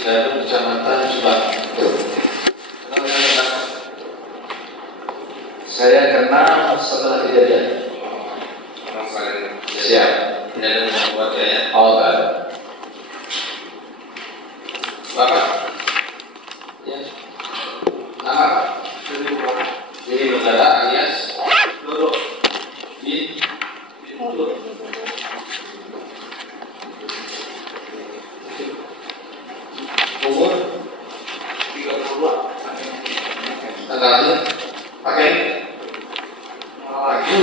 Cigadung, Kecamatan Subang. Kenal dengan Pak? Saya kenal setelah kejadian. Siap. Tidak ada yang membuatnya ya? Oh, enggak ada. Bapak? Ya. Nama? Jadi Negara alias Loro. Di Loro. Umur 32. Tanggalnya pakai ini? Lagu.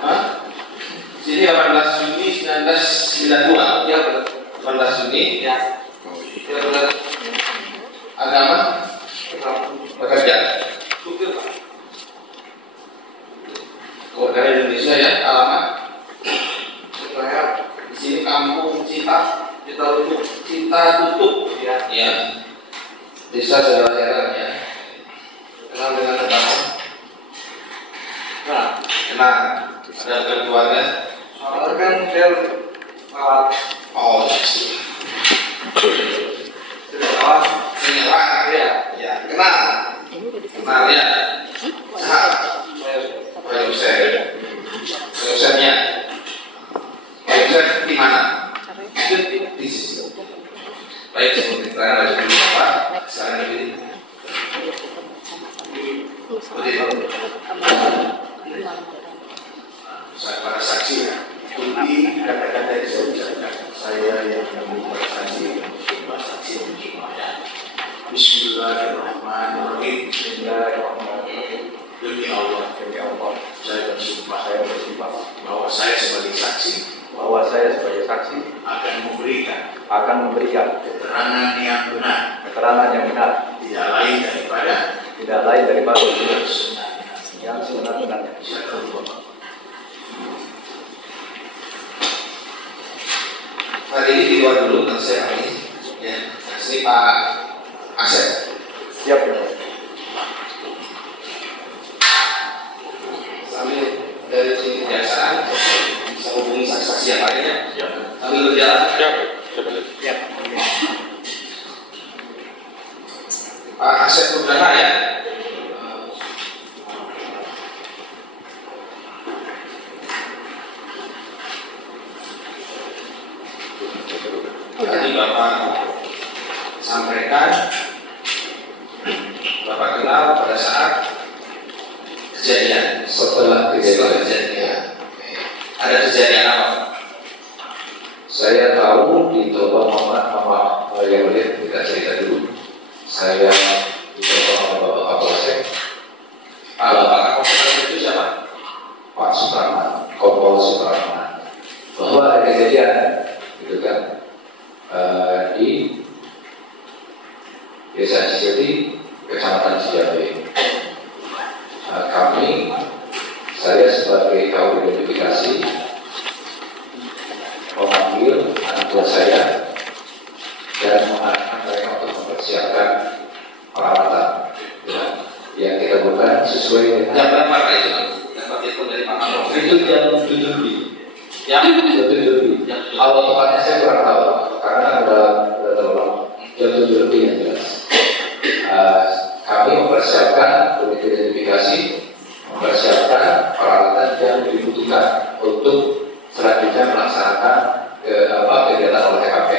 Hah? Sini 18 Juni 1992. Ya, 18 Juni. Ya. Agama? Bekerja. Keluarga Indonesia ya, alamat. Saya di sini Kampung Cinta Tutup ya. Ya. Desa Jalan ya. Kenal dengan tetangga? Nah, kenal. Ada keluarga? Soalnya kan dia perawat. Oh, penyewaan ya. Ya, kenal. Kenal ya. Pak Yusefnya. Pak Yusef di mana? Di sini. Baik, sekarang lagi dulu Pak. Sekarang ini. Saya para saksi ya. Kunci kata-kata yang saya ucapkan. Saya yang membuat saksi. Bismillahirrahmanirrahim. Bismillahirrahmanirrahim. Demi Allah, saya bersumpah bahwa saya sebagai saksi akan memberikan keterangan yang benar, tidak lain daripada yang sebenar-benarnya. Hari ini di luar dulu, nanti saya ini. Ya, sini Pak Asep. Siap ya. Sambil dari sini kejaksaan bisa hubungi saksi-saksi yang lainnya. Sambil berjalan. Siap. Pak Asep Nugraha ya. Tadi Bapak sampaikan, Bapak kenal pada saat kejadian. Setelah kejadian. Ada kejadian apa? Saya tahu di Toba Mama yang lihat kita cerita dulu. Saya di Toba Mama Bapak Kapolsek. Bapak Kapolsek itu siapa? Pak Suparman, Kompol Suparman. Bahwa ada kejadian, gitu kan? Di Desa Ciseti, Kecamatan Cijabe. Saya sebagai kaum identifikasi memanggil anak buah saya dan mengarahkan mereka untuk mempersiapkan peralatan ya, yang kita butuhkan sesuai dengan jam berapa itu? Dapat telepon dari Pak Kapolres itu jam 7 lebih. Jam 7 lebih. Kalau tepatnya saya kurang tahu karena udah terlalu jam 7 lebih yang jelas. Kami mempersiapkan unit identifikasi, mempersiapkan peralatan yang dibutuhkan untuk selanjutnya melaksanakan kegiatan olah TKP.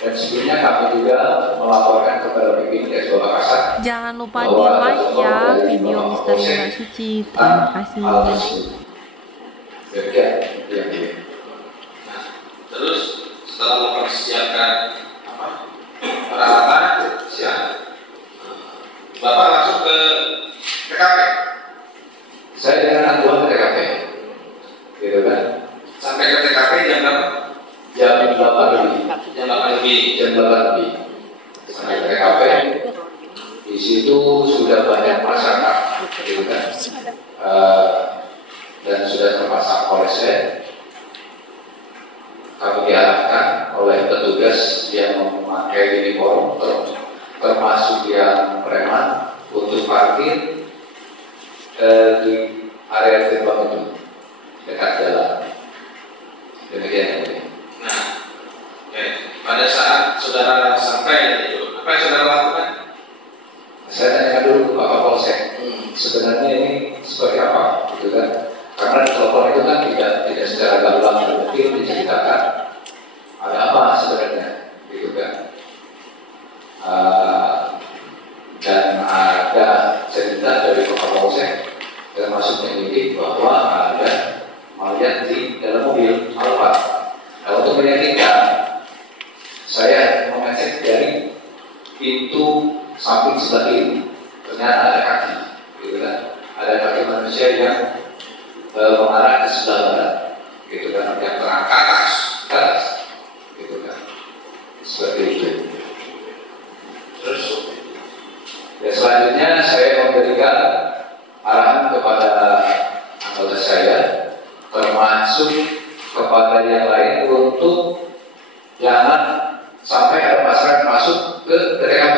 Dan sebelumnya kami juga melaporkan kepada pimpinan Ekspo Makassar. Jangan lupa di like ya video Misteri Mbak Suci. Terima kasih. Nah, terus setelah mempersiapkan peralatan, siap. Bapak langsung ke TKP. Saya dengan anak buah ke TKP, gitu kan? Sampai ke TKP jam berapa? Jam 8 lebih. Sampai ke TKP. Di situ sudah banyak masyarakat, gitu kan? Dan sudah terpasang polisi. Kami diarahkan oleh petugas yang memakai uniform, termasuk yang preman, untuk parkir di area gerbang itu dekat jalan. Demikian. Nah, pada saat saudara sampai dan ada cerita dari Kapolsek termasuk penyidik bahwa ada mayat di dalam mobil Alfa. Nah, untuk meyakinkan, saya mengecek dari pintu samping sebelah kiri, ternyata ada kaki, gitu kan? Ada kaki manusia yang mengarah ke sebelah barat, gitu kan? Yang terangkat ke atas, gitu kan? Seperti itu. Terus, ya selanjutnya saya memberikan arahan kepada anggota saya, termasuk kepada yang lain untuk jangan sampai ada masyarakat masuk ke TKP,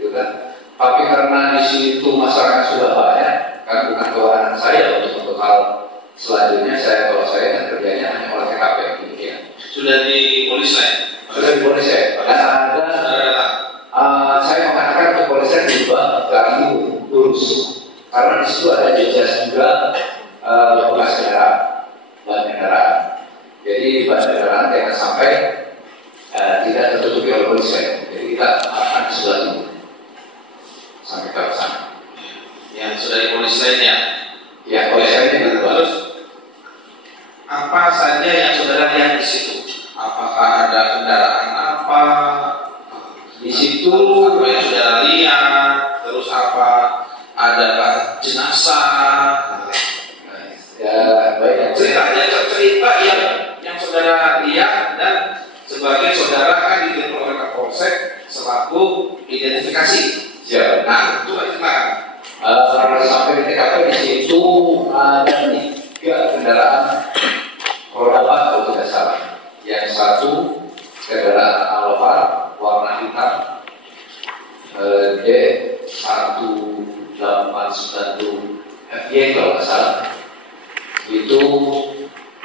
gitu kan? Tapi karena di situ masyarakat sudah banyak, kan bukan kewenangan saya untuk hal selanjutnya. Kalau saya kan kerjanya hanya olah TKP, demikian. Sudah di polis lain? Sudah di polis saya. Dan ada saya mengatakan untuk polis saya juga gak lurus, karena di situ ada jejas juga bekas kendaraan, ban kendaraan. Jadi ban kendaraan jangan sampai tidak tertutupi oleh polis saya. Jadi kita akan di sebelah timur sampai ke sana. Yang sudah di polis lainnya? Ya, polis lainnya juga. Terus apa saja yang saudara lihat di situ? Apakah ada kendaraan apa di situ? Apa yang saudara lihat? Terus apa? Adakah jenazah? Ya, baik. Cerita yang saudara lihat, dan sebagai saudara kan dikirim oleh Kapolsek selaku identifikasi. Siap. Nah, itu gimana? Sampai di TKP di situ ada 3 kendaraan roda 4 kalau tidak salah. Yang satu kendaraan Alphard warna hitam D1890 FY kalau tidak salah. Itu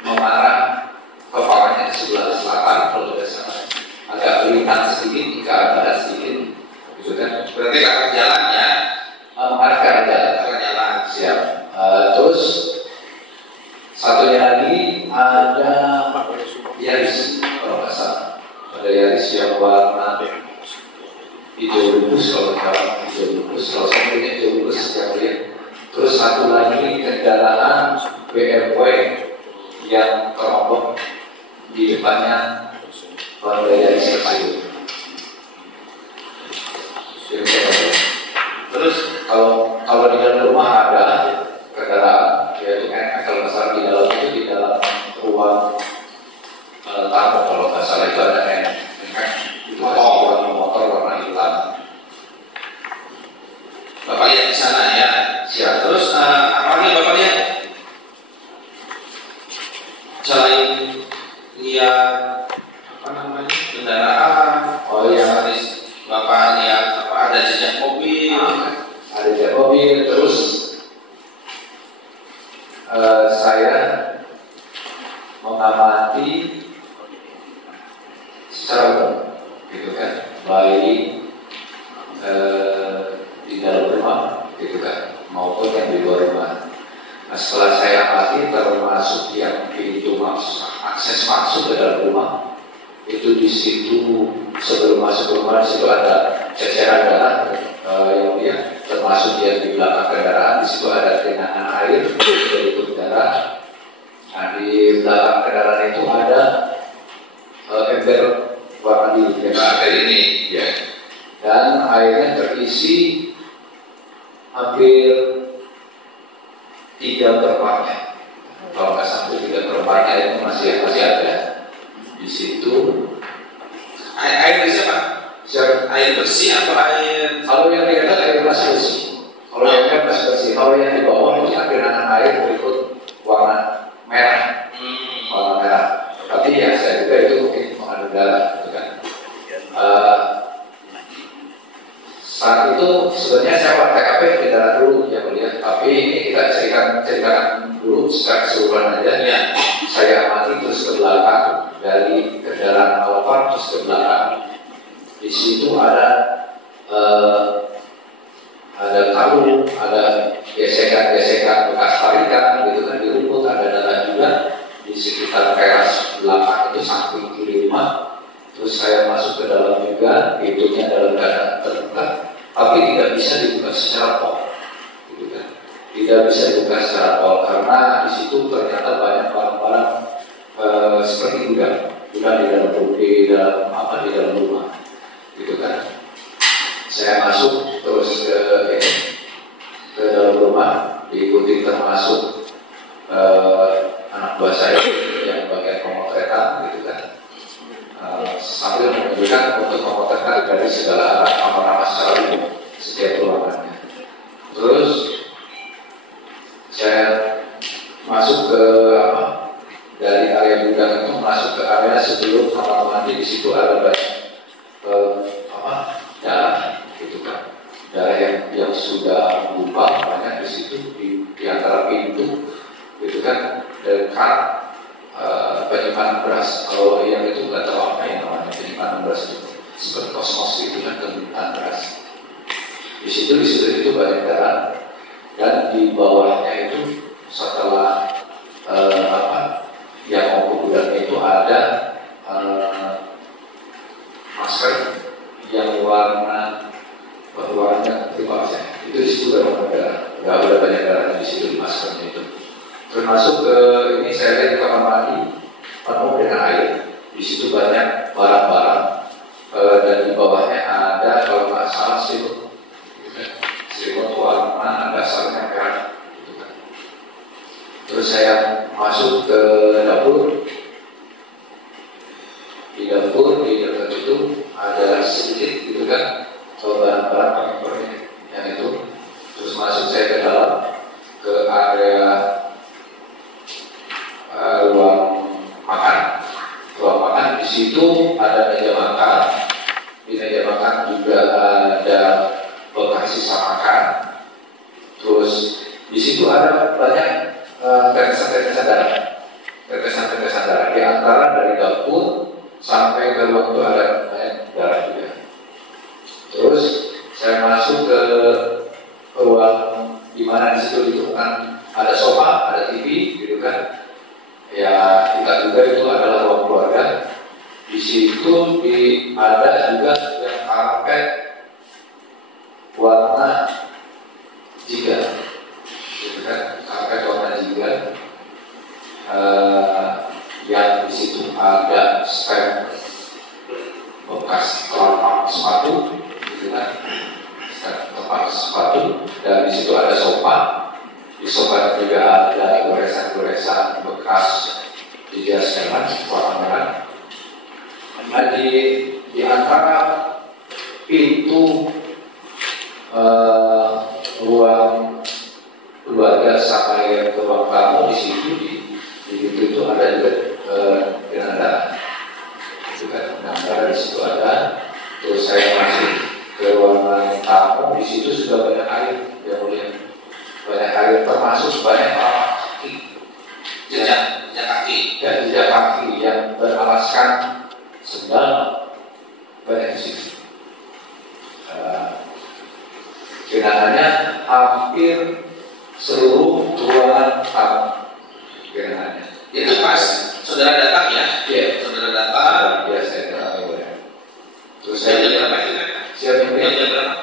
mengarah kepalanya ke sebelah selatan kalau tidak salah. Agak berikan sedikit ke arah barat sedikit. Itu kan Berarti ke arah jalan ya? mengarah ke arah jalan. Ke arah jalan. Siap. Terus satunya lagi ada Yaris kalau nggak salah. Ada Yaris yang warna hijau lupus kalau nggak salah. Hijau lupus kalau saya punya hijau lupus yang lihat. Terus satu lagi kendaraan BMW yang terombok di depannya Honda Yaris tersebut. Terus kalau di dalam rumah ada kendaraan, yaitu kalau nggak salah di dalam itu di dalam ruang tamu kalau nggak salah itu ada itu motor warna hitam. Bapak lihat di sana ya. Siap. Terus apa lagi Bapak lihat? Selain lihat kendaraan, yang Bapak lihat ada jejak mobil, ada jejak mobil. Terus saya mengamati secara umum, gitu kan, baik di dalam rumah, gitu kan, maupun yang di luar rumah. Nah, setelah saya amati, termasuk yang pintu akses masuk ke dalam rumah, itu di situ sebelum masuk rumah di situ ada ceceran darah yang dia, termasuk yang di belakang kendaraan di situ ada genangan air berikut darah. Nah, di belakang kendaraan itu ada ember warna biru ini ya, dan airnya terisi hampir 3/4-nya. Kalau nggak sampai 3/4-nya itu masih ada di situ. Air bersih apa? Air bersih atau air? Kalau yang di atas air bersih. Kalau yang di atas bersih. Kalau yang di bawah itu kan genangan air berikut warna merah. Warna merah. Tapi yang saya juga itu mungkin mengandung darah, gitu kan. Saat itu sebenarnya saya buat TKP di darah dulu ya melihat. Tapi ini kita ceritakan dulu secara keseluruhan aja. Ya. Saya amati terus ke belakang dari kendaraan Alphard terus ke belakang. Di situ ada kalung, ada gesekan bekas tarikan, gitu kan, di rumput ada darah juga di sekitar teras belakang itu samping kiri rumah. Terus saya masuk ke dalam juga, pintunya dalam keadaan terbuka, tapi tidak bisa dibuka secara pol, gitu kan? Tidak bisa dibuka secara pol karena di situ ternyata banyak barang-barang seperti gudang di dalam di dalam rumah, gitu kan? Saya masuk terus ke dalam rumah, diikuti termasuk anak buah saya yang bagian pemotretan, gitu kan? Sambil menunjukkan untuk memotretkan dari segala arah kamar-kamar secara umum setiap ruangannya. Terus saya masuk ke dari area gudang itu masuk ke area sebelum kamar mandi. Di situ ada banyak darah, gitu kan? Darah yang sudah gumpal banyak di situ di antara pintu, gitu kan? Dekat penyimpanan beras. Kalau yang itu nggak tahu apa yang namanya penyimpanan beras itu, seperti kosmos itu kan penyimpanan beras. Di situ itu banyak darah, dan di bawahnya itu setelah yang mau ke gudang itu ada masker yang warnanya itu di situ udah banyak darah di situ di maskernya itu. Termasuk ini saya lihat di kamar mandi penuh dengan air. Di situ banyak barang-barang dan di bawahnya ada kalau nggak salah selimut warna dasarnya merah. Terus saya masuk ke dapur. Di dapur di dekat itu ada sedikit, gitu kan, barang-barang yang itu. Terus masuk saya ke dalam ke area ruang makan. Di situ ada meja makan. Di meja makan juga ada bekas sisa makan. Terus di situ ada banyak tetesan-tetesan darah. Di antara dari dapur sampai ke ruang itu ada banyak darah juga. Terus saya masuk ke ruang di mana di situ ditemukan ada sofa, ada TV, gitu kan? Ya, kita juga itu adalah ruang keluarga. Di situ ada juga yang karpet warna jingga, gitu kan? Karpet warna jingga. Yang di situ ada stem bekas telapak sepatu, gitu kan? Stem telapak sepatu. Dan di situ ada sofa. Di sofa juga ada goresan-goresan bekas dihias warna merah. Nah, di antara pintu ruang keluarga sampai ke ruang tamu di situ di pintu itu ada juga genangan darah. Itu kan genangan darah di situ ada. Terus saya masuk ke ruangan tamu, di situ sudah banyak air, yang mulia. Banyak air, termasuk banyak jejak kaki yang beralaskan sendal, banyak di situ. Genangannya hampir seluruh ruangan tamu. Genangannya. Itu pas saudara datang ya? Iya. Saudara datang. Iya, saya datang. Terus Jam berapa itu? Jam berapa?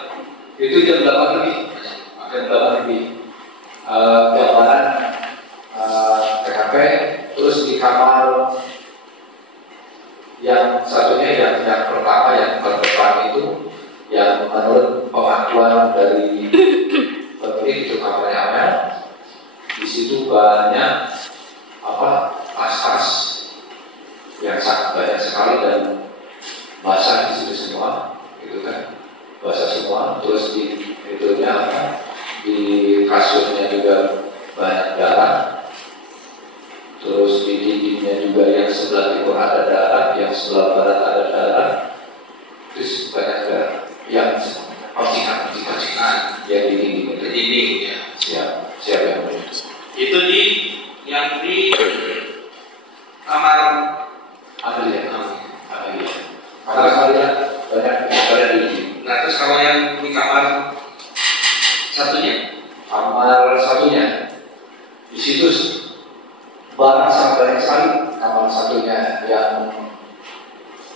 Itu jam 8 lebih. Jam 8 lebih. Gambaran TKP, terus di kamar yang satunya yang pertama yang terdepan itu, yang menurut pengakuan dari pemilik itu kamarnya Amel. Di situ banyak tas-tas yang sangat banyak sekali dan basah di situ semua, gitu kan? Basah semua. Terus di di kasurnya juga banyak darah. Terus di dindingnya juga yang sebelah timur ada darah, yang sebelah barat ada darah. Terus banyak darah yang percikan yang di dinding ya. Siap yang mulia. Itu yang di kamar Amelia. Kamar kalian banyak dinding. Nah, terus kalau yang di kamar satunya di situ barang sangat banyak sekali. Kamar satunya yang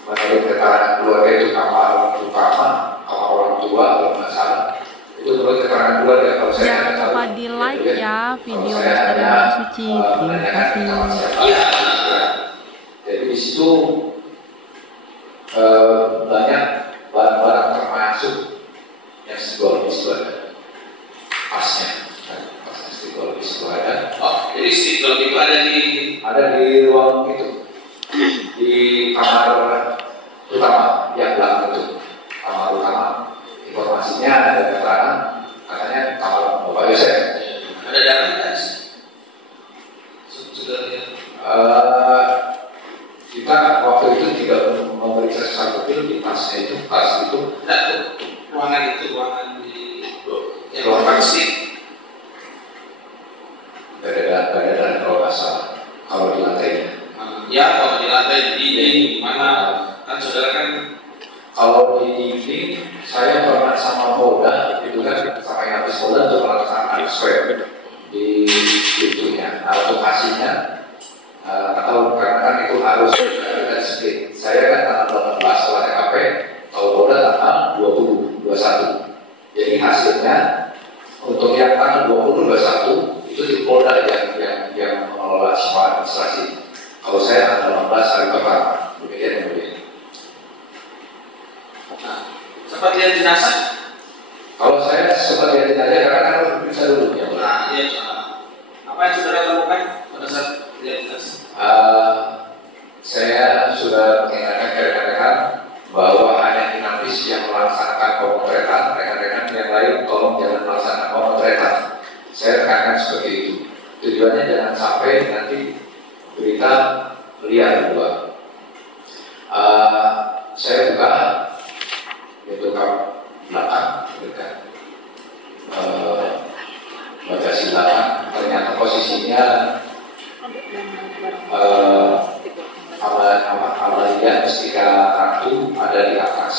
menurut keterangan keluarga itu kamar utama, kamar orang tua kalau nggak salah. Itu menurut keterangan keluarga. Kalau saya Jangan lupa di like ya video Misteri Mbak Suci. Terima kasih. Iya. Jadi di situ banyak barang-barang termasuk yang psikologis itu ada pasnya, pasnya psikologis itu ada. Oh, jadi psikologi itu ada di ruang itu, di kamar utama yang belakang itu, kamar utama. Informasinya ada keterangan katanya kamar Bapak Yosef. Ada darah kan? Sudah lihat. Kita waktu itu tidak memeriksa secara detail di tasnya itu, tas itu. Nah, ruangan di yang ruang vaksin. Gak ada kalau nggak salah. Kalau di lantainya. Ya, kalau di lantai di mana kan saudara kan. Kalau di dinding, saya pernah sama Polda, itu kan sampai habis Polda untuk melaksanakan swab di pintunya. Nah, untuk hasilnya, atau karena kan itu harus kita split. Saya kan tanggal 18 setelah TKP, kalau Polda tanggal 20, 21. Jadi hasilnya untuk yang tanggal 20, 21 itu di Polda yang mengelola semua administrasi. Kalau saya tanggal 18 hari pertama, demikian yang mulia. Sempat lihat jenazah? Kalau saya sempat lihat jenazah karena kan harus periksa dulu ya. Nah, iya. Apa yang saudara temukan pada saat lihat jenazah? Saya sudah mengingatkan ke rekan-rekan bahwa hanya inavis yang melaksanakan pemotretan, rekan-rekan yang lain tolong jangan melaksanakan pemotretan. Saya tekankan seperti itu. Tujuannya jangan sampai nanti berita liar dua. Saya buka itu kap belakang, dekat bagasi belakang. Ternyata posisinya Amalia Mustika Ratu ada di atas.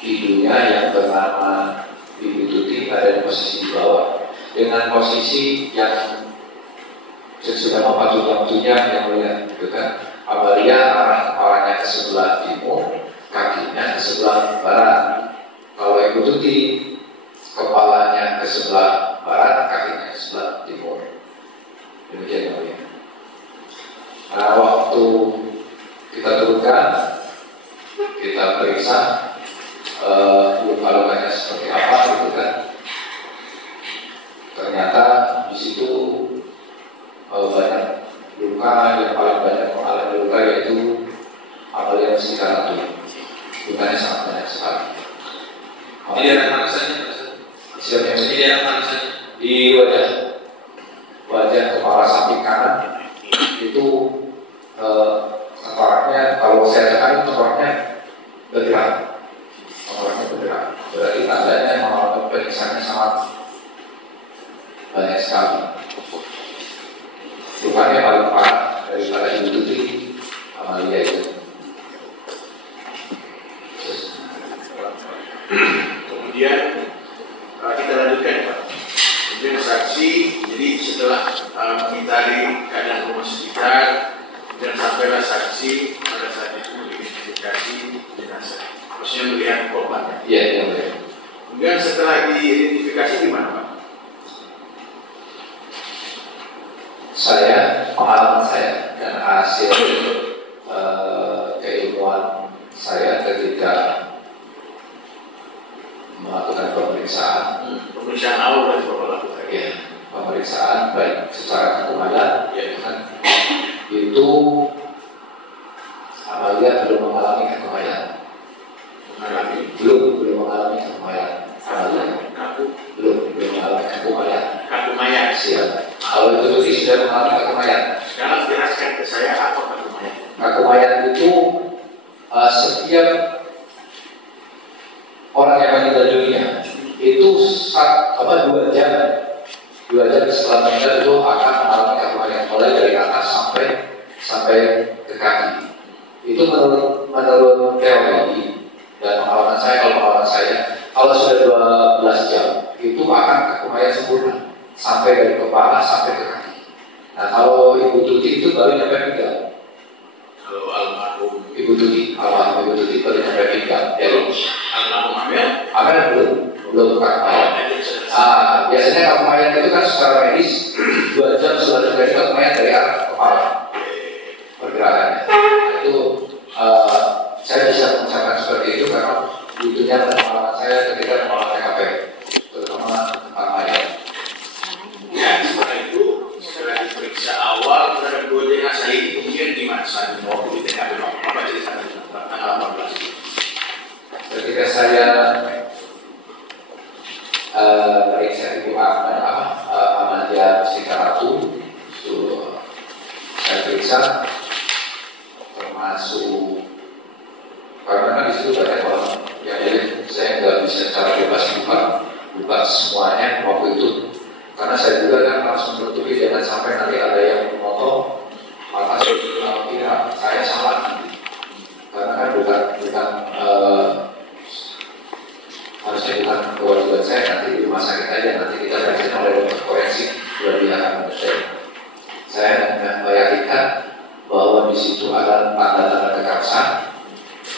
Ibunya yang bernama Ibu Tuti ada di posisi di bawah. Dengan posisi yang sesudah waktunya yang melihat, gitu kan? Amalia arah kepalanya ke sebelah timur, kakinya ke sebelah barat. Kalau Ibu Tuti kepalanya ke sebelah barat, kakinya ke sebelah timur. Demikian yang mulia. Nah, waktu kita turunkan, kita periksa luka-lukanya seperti apa, gitu kan? Ternyata di situ banyak luka, yang paling banyak mengalami luka yaitu Amalia Mustika Ratu. Lukanya sangat banyak sekali. Di daerah mana saja? Siapa yang di daerah mana saja? Di wajah kepala samping kanan itu tengkoraknya, kalau saya tekan tengkoraknya bergerak, berarti tandanya mengalami penyiksaan sangat banyak sekali. Lukanya paling parah daripada Ibu Tuti, Amalia itu. Kemudian kita lanjutkan Pak. Kemudian saksi, jadi setelah mengitari keadaan rumah sekitar dan sampailah saksi pada saat itu mengidentifikasi jenazah. Maksudnya melihat korban. Iya, iya. Kemudian setelah diidentifikasi di mana Pak? Saya, pengalaman saya dan hasil keilmuan saya ketika melakukan pemeriksaan. Pemeriksaan awal dari Bapak lakukan. Ya, pemeriksaan baik secara kekumayan, ya kan, itu Amalia belum mengalami kekumayan. Belum mengalami kekumayan. Amalia belum mengalami kekumayan. Kekumayan. Siap. Kalau Ibu Tuti sudah mengalami kekumayan. Sekarang jelaskan ke saya apa kekumayan. Kekumayan itu setiap orang yang meninggal dunia itu 2 jam setelah meninggal itu akan mengalami kekumayan, mulai dari atas sampai ke kaki. Itu menurut teori dan pengalaman saya, kalau sudah 12 jam itu akan kekumayan sempurna sampai dari kepala sampai ke kaki. Nah, kalau Ibu Tuti itu baru nyampe pinggang. Kalau almarhum Ibu Ibu Tuti, almarhum Ibu Tuti baru nyampe pinggang. Jadi almarhum Amel belum Kak. Biasanya Kak Mayat itu kan secara medis 2 jam sudah terjadi Kak Mayat dari arah kepala pergerakannya. Itu saya bisa mengucapkan seperti itu karena butuhnya pengalaman saya ketika mengolah TKP, terutama Kak Mayat. Ya, setelah itu setelah diperiksa awal terhadap 2 jenazah ini kemudian gimana saat waktu di TKP apa ceritanya tanggal 14? Ketika saya periksa Ibu Amalia Sikaratu, itu saya periksa termasuk karena kan di situ banyak orang yang jadi saya nggak bisa secara bebas buka semuanya waktu itu karena saya juga kan harus menutupi jangan sampai nanti ada yang memotong atas kira saya salah nanti karena kan bukan harusnya bukan kewajiban saya nanti di rumah sakit aja nanti kita periksa oleh dokter forensik berlebihan manusia. Saya meyakinkan bahwa di situ ada tanda-tanda kekerasan,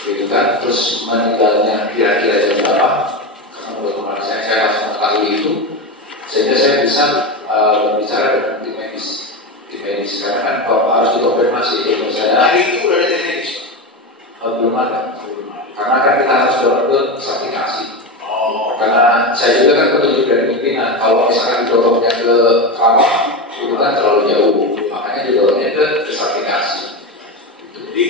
gitu kan, terus meninggalnya kira-kira jam berapa? Karena menurut teman saya harus mengetahui itu, sehingga saya bisa berbicara dengan tim medis, karena kan harus dikonfirmasi itu saya. Hari itu udah ada tim medis? Belum ada, karena kan kita harus dorong ke sertifikasi. Karena saya juga kan petunjuk dari pimpinan, kalau misalkan didorongnya ke kawah, itu kan terlalu jauh, makanya didorongnya ke sertifikasi. Jadi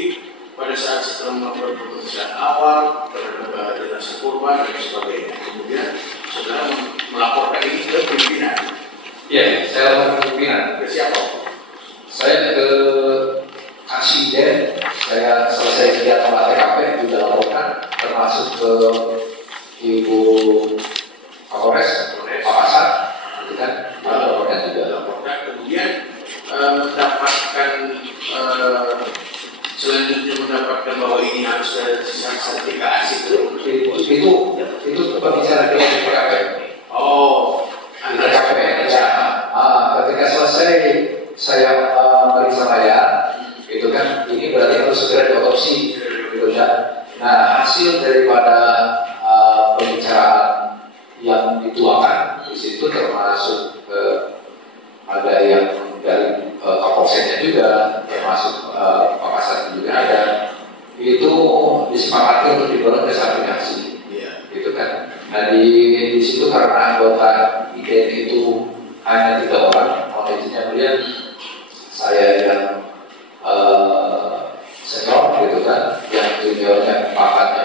pada saat setelah melakukan pemeriksaan awal terhadap jenazah korban dan sebagainya, kemudian saudara melaporkan ini ke pimpinan. Iya, saya laporkan ke pimpinan. Ke siapa? Saya ke Kasiden, saya selesai kegiatan olah TKP juga laporkan, termasuk ke Ibu Kapolres, Pak Kasat, gitu kan, laporkan juga. Laporkan, kemudian mendapatkan selanjutnya mendapatkan bahwa ini harus ada sertifikasi itu pembicaraan dengan TKP. Oh, Di TKP ya. Ketika selesai saya meriksa mayat, itu kan ini berarti harus segera diotopsi, gitu kan. Nah, hasil daripada pembicaraan yang dituangkan di situ termasuk ada yang dari Kapolseknya juga, termasuk Pak Kasat juga ada. Itu disepakati untuk dibawa ke sertifikasi, gitu kan. Nah di situ karena anggota IDN itu hanya 3 orang, oleh izinnya beliau saya yang senior, gitu kan, yang juniornya pangkatnya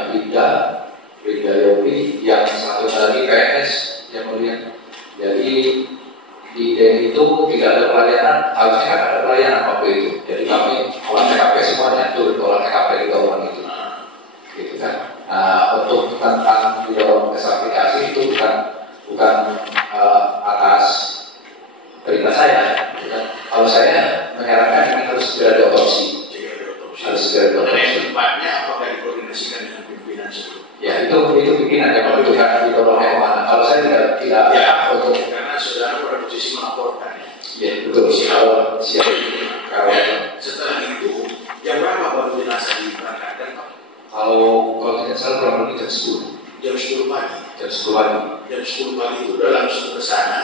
Bribda Yopi, yang satu lagi PNS yang mulia. Jadi di IDN itu tidak ada pelayanan, harusnya kan ada pelayanan waktu itu. Jadi kami olah TKP semuanya turun olah TKP 3 orang itu, gitu kan. Nah untuk tentang didorong ke sertifikasi itu bukan atas perintah saya, gitu kan. Kalau saya menyarankan ini harus segera diotopsi. Harus segera diotopsi. Tempatnya apakah dikoordinasikan dengan pimpinan sebelum? Ya itu pimpinan yang menentukan didorongnya kemana. Kalau saya tidak Ya, untuk karena saudara pada posisi melaporkan. ya betul. Kalau siap. Kalau Setelah itu jam berapa baru jenazah diberangkatkan Pak? kalau tidak salah kurang lebih jam 10. Jam 10 pagi. Jam 10 pagi. Jam 10 pagi itu udah langsung ke sana.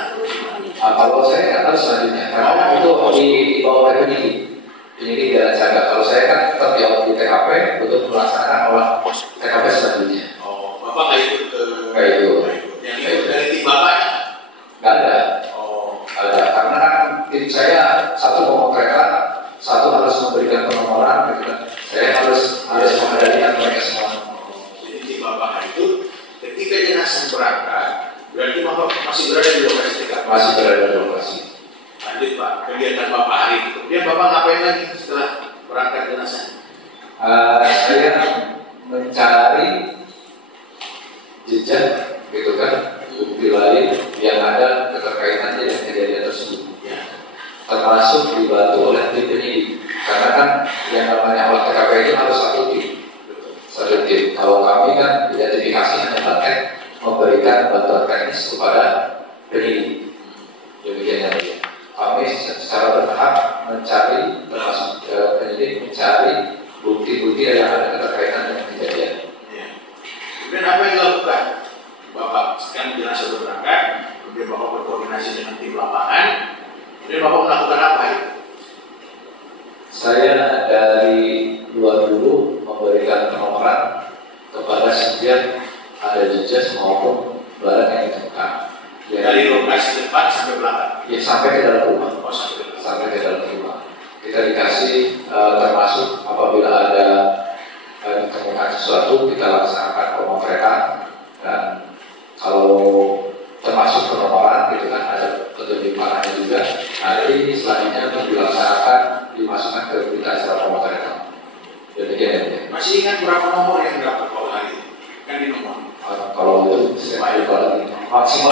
Kalau saya nggak tahu selanjutnya, karena itu di bawah penyidik jalan jaga. Kalau saya kan tetap jauh di TKP untuk melaksanakan olah TKP selanjutnya. Oh, Bapak nggak ikut ke? Nggak ikut. Yang ikut dari tim Bapak? Nggak ada. Oh, Ada. Karena kan tim saya satu memotretkan, satu harus memberikan penomoran, gitu kan. Saya harus mengendalikan mereka semua. jadi tim Bapak itu ketika jenazah berangkat, berarti Bapak masih berada di lokasi TKP? Masih berada di lokasi. Lanjut Pak, kegiatan Bapak hari itu. Kemudian Bapak ngapain lagi setelah berangkat jenazah? Saya mencari jejak, gitu kan, bukti lain yang ada keterkaitannya dengan kejadian tersebut. Ya. Termasuk dibantu oleh tim penyidik. Karena kan yang namanya olah TKP itu harus satu tim. Kalau kami kan identifikasi hanya pakai memberikan bantuan teknis kepada penyidik. Demikian saja. Kami secara bertahap mencari, termasuk penyidik mencari bukti-bukti yang ada dilakukan? Bapak kan jenazah berangkat, kemudian Bapak berkoordinasi dengan tim lapangan, kemudian Bapak melakukan apa itu? Saya dari luar dulu memberikan penomoran kepada setiap ada jejas maupun barang yang ditemukan. Dari lokasi depan sampai belakang? Ya, sampai ke dalam rumah. Oh, sampai belakang. Sampai ke dalam rumah. Kita dikasih termasuk apabila ada ditemukan sesuatu, kita laksanakan pemotretan, dan kalau termasuk penomoran gitu kan, ada petunjuk panahnya juga. Nanti selanjutnya untuk dilaksanakan, dimasukkan ke berita acara pemotretan. Demikian ya. Masih ingat berapa nomor yang dapat kalau hari ini? Kan di nomor. Kalau itu saya lupa lagi. Maksimal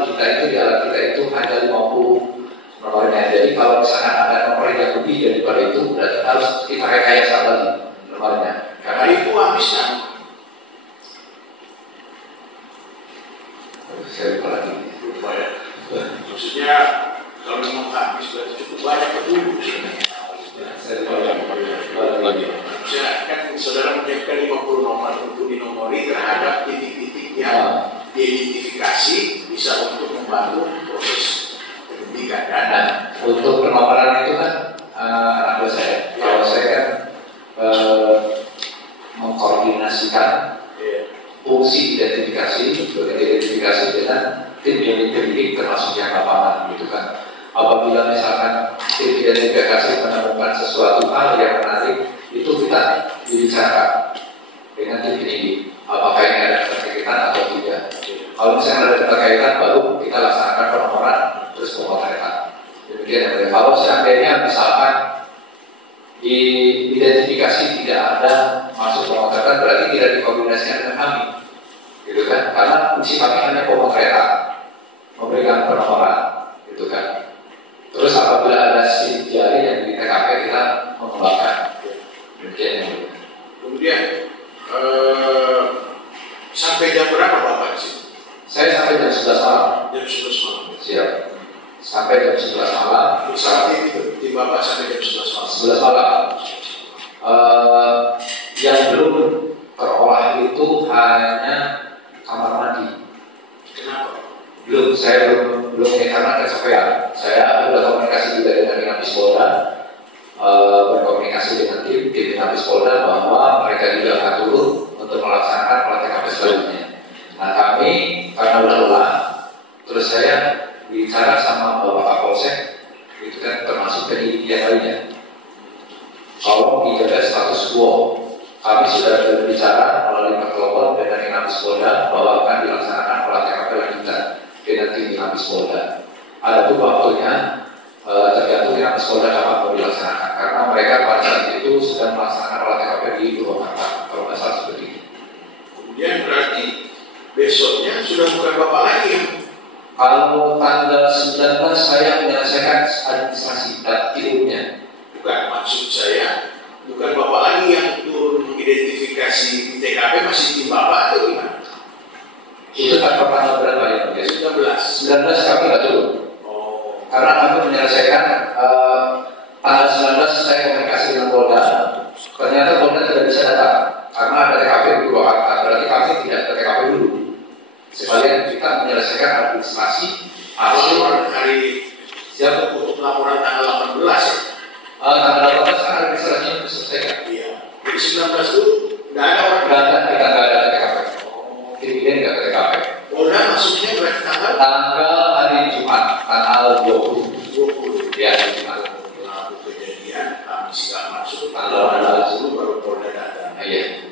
di kita itu, di alat kita itu hanya 50 nomornya. Jadi kalau misalkan ada nomor yang lebih daripada itu, berarti harus kita rekayasa lagi nomornya. Karena itu habis kan? Saya lupa lagi. Lupa ya. Maksudnya kalau memang habis berarti cukup banyak petunjuk sebenarnya. Saya lupa lagi. Maksudnya kan saudara menyiapkan 50 nomor untuk dinomori terhadap titik-titik yang diidentifikasi bisa untuk membantu proses penyidikan. Dan untuk penomoran itu kan anak buah saya. Kalau saya kan mengkoordinasikan fungsi identifikasi dengan tim yang dididik termasuk yang lapangan gitu kan. Apabila misalkan tim identifikasi menemukan sesuatu hal yang menarik, itu kita dibicarakan dengan tim penyidik apakah ini ada keterkaitan atau tidak. Kalau misalnya ada keterkaitan, baru kita laksanakan penomoran terus pemotretan. Demikian ya. Kalau seandainya misalkan di identifikasi tidak ada masuk pemotretan, berarti tidak dikoordinasikan dengan kami, gitu kan? Karena fungsi kami hanya pemotretan, memberikan penomoran, gitu kan? Terus apabila ada sidik jari yang di TKP, kita mengembangkan. Demikian ya. kemudian sampai jam berapa Bapak di sini? Saya sampai jam 11 malam. Jam 11 malam. Siap. Sampai jam 11 malam. Saat itu tim Bapak sampai jam 11 malam. 11 malam. Yang belum terolah itu hanya kamar mandi. Kenapa? Saya belum karena kecapean. Saya sudah komunikasi juga dengan Dinapis Polda, berkomunikasi dengan tim Dinapis Polda bahwa mereka juga akan turun untuk melaksanakan olah TKP selanjutnya. Nah, kami karena udah lelah, terus saya bicara sama Bapak Kapolsek, itu kan termasuk penyidik yang lainnya. Kalau dijaga status quo, kami sudah berbicara melalui telepon dengan Dinapis Polda bahwa akan dilaksanakan olah TKP lanjutan dengan tim Dinapis Polda. Adapun waktunya tergantung Dinapis Polda kapan mau dilaksanakan, karena mereka pada saat itu sedang melaksanakan olah TKP di Purwakarta, kalau nggak salah seperti itu. Kemudian berarti besoknya sudah bukan Bapak lagi yang Kalau tanggal 19 saya menyelesaikan administrasi dan timnya. bukan, maksud saya bukan Bapak lagi yang turun mengidentifikasi di TKP, masih tim Bapak atau gimana? Itu tanpa tanggal berapa ya? 19. 19 kami nggak turun. Oh, Karena kami menyelesaikan tanggal 19 saya komunikasi dengan Polda. Ternyata Polda tidak bisa datang karena ada TKP di Purwakarta. Berarti kami tidak ke TKP dulu. Sekalian kita menyelesaikan administrasi hasil hari siap untuk laporan tanggal 18 ya? tanggal 18 kan administrasinya diselesaikan. Iya. Jadi 19 itu nggak ada orang. Kita nggak ada TKP. Kemudian nggak ke TKP. Polda masuknya berarti Tanggal hari Jumat, tanggal 20. 20. Ya, Jumat. Lalu kejadian kami nggak masuk Tanggal tanggal 20 baru Polda datang. Iya.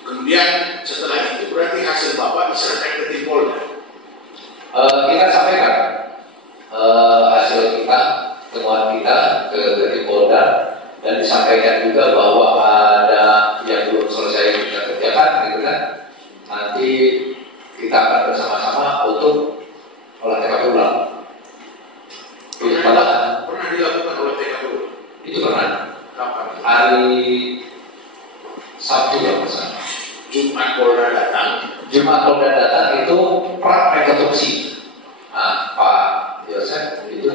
Kemudian setelah itu berarti hasil Bapak diserahkan ke tim Polda. Kita sampaikan hasil kita, temuan kita ke tim Polda, dan disampaikan juga bahwa ada yang belum selesai kita kerjakan, gitu kan? Nanti kita akan bersama-sama untuk olah TKP ulang. Itu pernah dilakukan oleh TKP? Itu pernah. Kapan? Hari Sabtu ya bersama. Jumat Polda datang. Jumat Polda datang itu pra rekonstruksi. Nah, Pak Yosef itu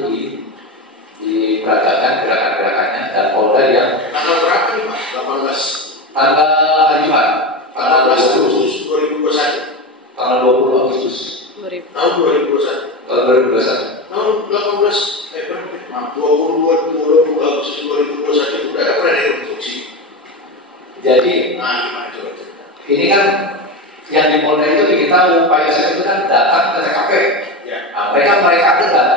diperagakan gerakan-gerakannya, dan Polda yang tanggal berapa nih Pak? 18. tanggal hari Jumat, tanggal 20. tanggal 20 Agustus 2000. Tahun 2021. tahun 2021. Tahun 20 Agustus 2021 itu udah ada rekonstruksi. Jadi Nah, gimana coba cerita? ini kan yang di Polda itu diberitahu Pak Yosef itu kan datang ke TKP. Ya. Nah, mereka adalah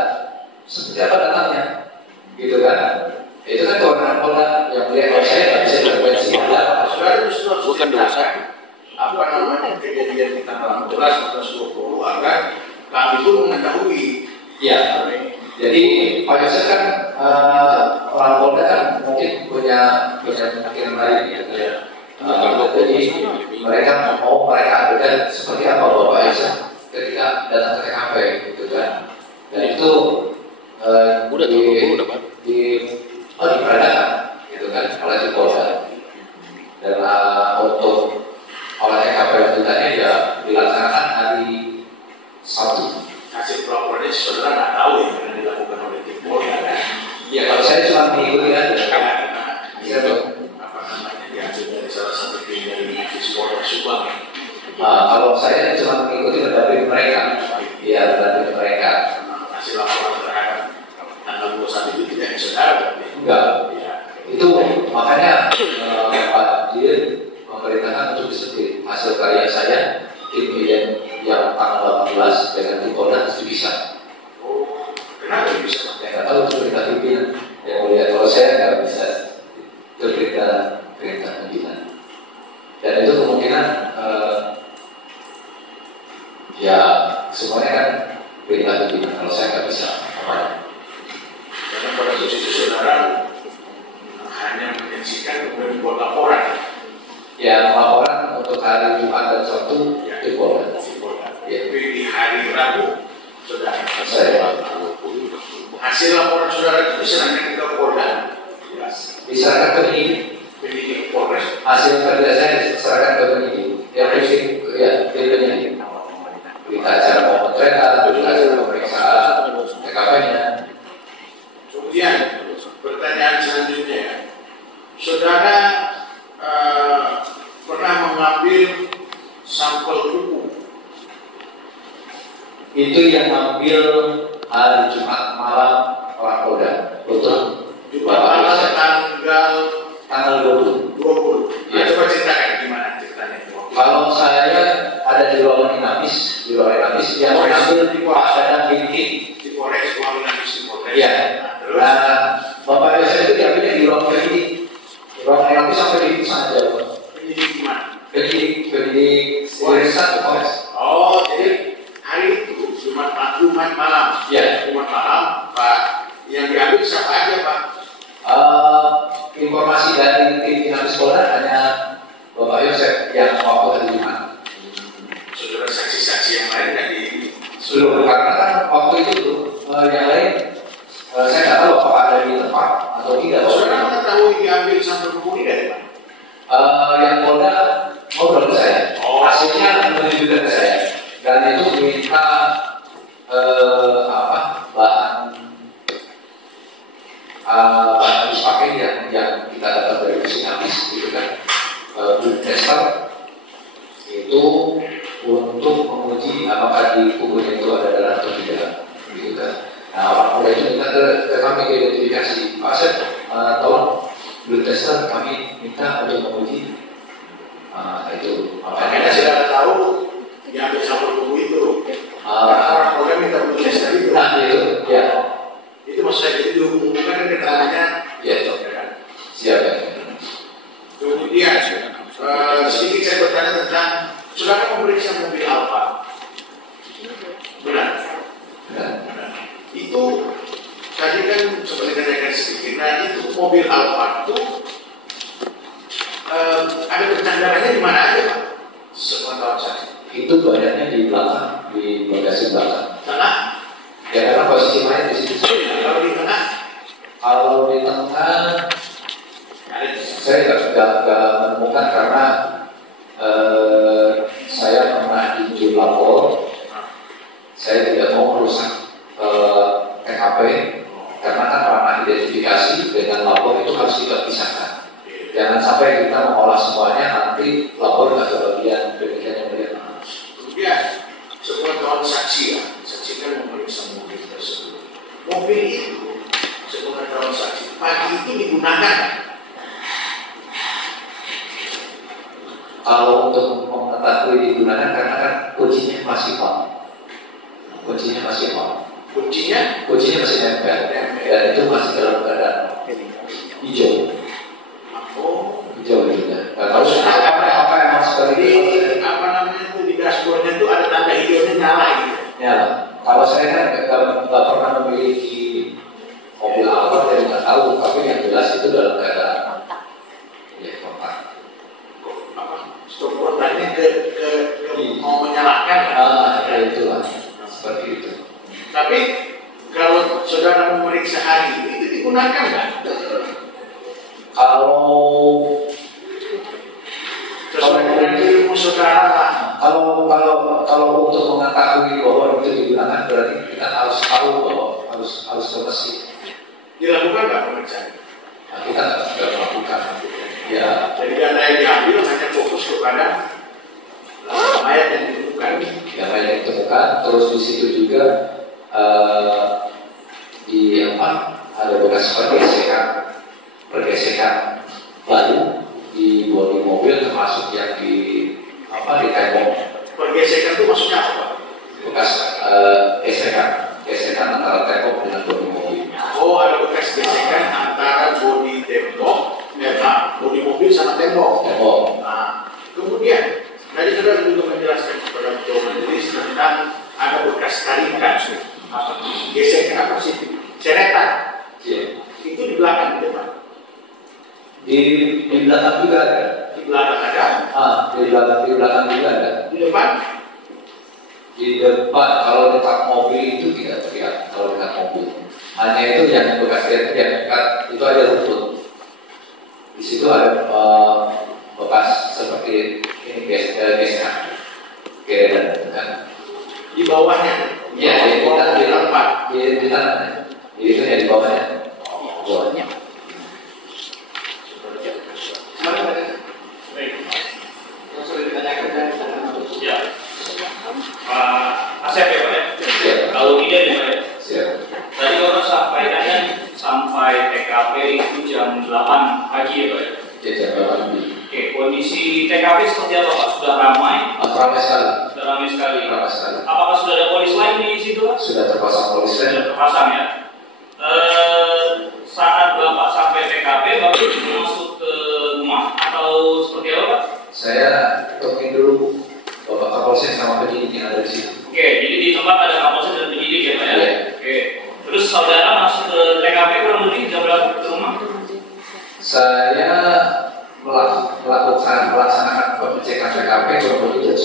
seperti apa datangnya, gitu kan? Itu kan kewenangan Polda yang melihat kalau saya nggak bisa intervensi Polda. Saudara justru harus ceritakan apa namanya kejadian di tanggal 14, 20 agar kami pun mengetahui. Ya, jadi Pak Yosef kan orang Polda kan mungkin punya pikiran lain gitu ya. Jadi mereka update seperti apa Bapak Yosef ketika datang ke TKP gitu kan. Dan itu diperadakan gitu kan oleh si Polda. Dan untuk oleh TKP lanjutannya ya dilaksanakan hari Sabtu. Hasil pelaporannya saudara nggak tahu ya yang dilakukan oleh tim Polda kan? Ya kalau saya cuma mengikuti aja. Iya dong. Apa namanya diambil dari salah satu tim dari Polda Subang. Kalau saya cuma mengikuti pendamping mereka, ya pendamping mereka. Hasil laporan terhadap tanggal 21 itu tidak bisa dapat. Enggak. Ya. Itu makanya Pak Dir memerintahkan untuk disebut hasil karya saya tim yang tanggal 18 dengan tim Polda harus dipisah. Oh, kenapa bisa? Saya nggak tahu itu perintah pimpinan. Yang mulia kalau saya nggak bisa itu perintah pimpinan. Dan itu kemungkinan ya semuanya kan perintah pimpinan. Kalau saya nggak bisa apa? Karena pada posisi saudara hanya menyaksikan kemudian membuat laporan. Ya laporan untuk hari Jumat dan Sabtu di Polda. Ya. Tapi di hari Rabu saudara Saya hasil laporan saudara itu diserahkan ke Polda. diserahkan ke Penyidik Polres. hasil kerja saya diserahkan ke penyidik. Yang briefing ya ke penyidik. Kita acara pemotretan, kita acara pemeriksaan TKP-nya. Kemudian pertanyaan selanjutnya, saudara pernah mengambil sampel kuku. Itu yang ngambil hari Jumat malam orang Polda. Betul? Jumat malam tanggal 20. 20. Ya. Coba ceritakan gimana ceritanya. Kalau saya ada di ruangan inamis, yang mengambil di Pak Dadang Binti. Di Polres, di Polres. Iya. Terus Bapak Yosef itu diambilnya di ruang penyidik. Ruang inamis sampai di sana jauh. penyidik gimana? Penyidik Polres 1 Polres. Oh, jadi hari itu Jumat malam. Iya. Jumat malam, Pak. Yang diambil siapa aja, Pak? Informasi dari tim inamis Polda hanya Bapak Yosef yang waktu hari Jumat. Saudara saksi-saksi yang lain dari Seluruh karena kan waktu itu yang lain saya nggak tahu apakah ada di tempat atau tidak. saudara mengetahui diambil sampel kuku dari mana? Yang Polda ngobrol ke saya. Oh. Hasilnya menunjukkan ke saya. Dan itu minta bahan habis pakai yang kita dapat dari mesin habis gitu kan. Blood tester itu untuk menguji apakah di tubuhnya itu ada darah atau tidak gitu kan. Nah orang Polda itu minta ke kami ke identifikasi. Pak Sep, tolong blood tester kami minta untuk menguji itu Makanya saudara tahu diambil sampel kuku itu. Orang Polda minta blood tester itu. nah itu ya Itu maksud saya itu dihubungkan keterangannya. ya itu siap ya. Kemudian sedikit saya bertanya tentang saudara memeriksa mobil Alfa. Benar. Nah, Itu tadi kan seperti katakan sedikit. Nah itu mobil Alfa itu ada bercandarannya di mana aja, Pak? Sepengetahuan saya. itu banyaknya di belakang, di bagasi belakang. Tengah. Ya karena posisi main di situ. Kalau di tengah Kalau di tengah ada di saya nggak menemukan karena saya pernah dijujur lapor. Saya tidak mau merusak TKP karena kan ranah identifikasi dengan lapor itu harus kita pisahkan. Jangan sampai kita mengolah semuanya nanti lapor nggak kebagian demikian yang melihat. Kemudian digunakan karena kan kuncinya masih on. Kuncinya masih on. Kuncinya Masih nempel. Dan itu masih dalam keadaan hijau. oh, Hijau gitu ya. Nggak tahu apa emang seperti jadi itu. apa namanya itu di dashboardnya itu ada tanda hijaunya nyala gitu. Ya, kalau saya kan nggak pernah memiliki mobil apa, saya nggak tahu. Tapi yang jelas itu dalam keadaan ya kontak. Apa stop kontaknya ke mau menyalakan kan? Ya itulah seperti itu. Tapi kalau saudara memeriksa hari itu digunakan kan? Kalau Sesuai dengan ilmu saudara lah. kalau untuk mengetahui bahwa itu digunakan berarti kita harus tahu bahwa harus ke mesin. Dilakukan nggak pemeriksaan? Nah, kita nggak melakukan. Ya, Jadi data yang diambil hanya fokus kepada mayat yang ditemukan. yang banyak ditemukan. Terus di situ juga ada bekas pergesekan baru di bodi mobil, termasuk yang di tembok. Pergesekan itu maksudnya apa? Bekas gesekan antara tembok dengan bodi mobil. Oh, ada bekas gesekan antara bodi tembok, bodi mobil sama tembok. Nah, kemudian tadi saudara juga menjelaskan kepada ketua majelis tentang ada bekas tarikan. Gesekan apa sih? Seretan. Ya. Itu di belakang, di depan. Di belakang juga ada. Di belakang ada. Di belakang juga ada. Di depan. Di depan, kalau dekat mobil itu tidak terlihat. Kalau dekat mobil, hanya itu yang bekas yang dekat itu ada rumput. Di situ ada bekas seperti ini gesekan geredan kan. Di bawahnya. Ya, di tanah. Di tanah. Itu yang di bawahnya. Bawahnya. Ya. Asep ya Pak ya? Ya. Kalau tidak ya Pak ya? Siap. Tadi Bapak sampaikan kan sampai TKP itu jam 8 pagi ya Pak ya? Ya, jam 8 pagi. Oke, kondisi TKP seperti apa Pak? Sudah ramai? Ramai sekali. Sudah ramai sekali. Ramai sekali. Apakah sudah ada polis lain di situ Pak? Sudah terpasang polis lain. Sudah terpasang ya? Saat Bapak sampai TKP, Bapak masuk ke rumah atau seperti apa Pak? Saya temuin dulu Bapak Kapolsek sama penyidik yang ada di situ. Oke, jadi di tempat ada Kapolsek dan penyidik ya Pak ya? Iya. Oke. Terus saudara masuk ke TKP kurang lebih jam berapa ke rumah? Saya melaksanakan pengecekan TKP kurang lebih jam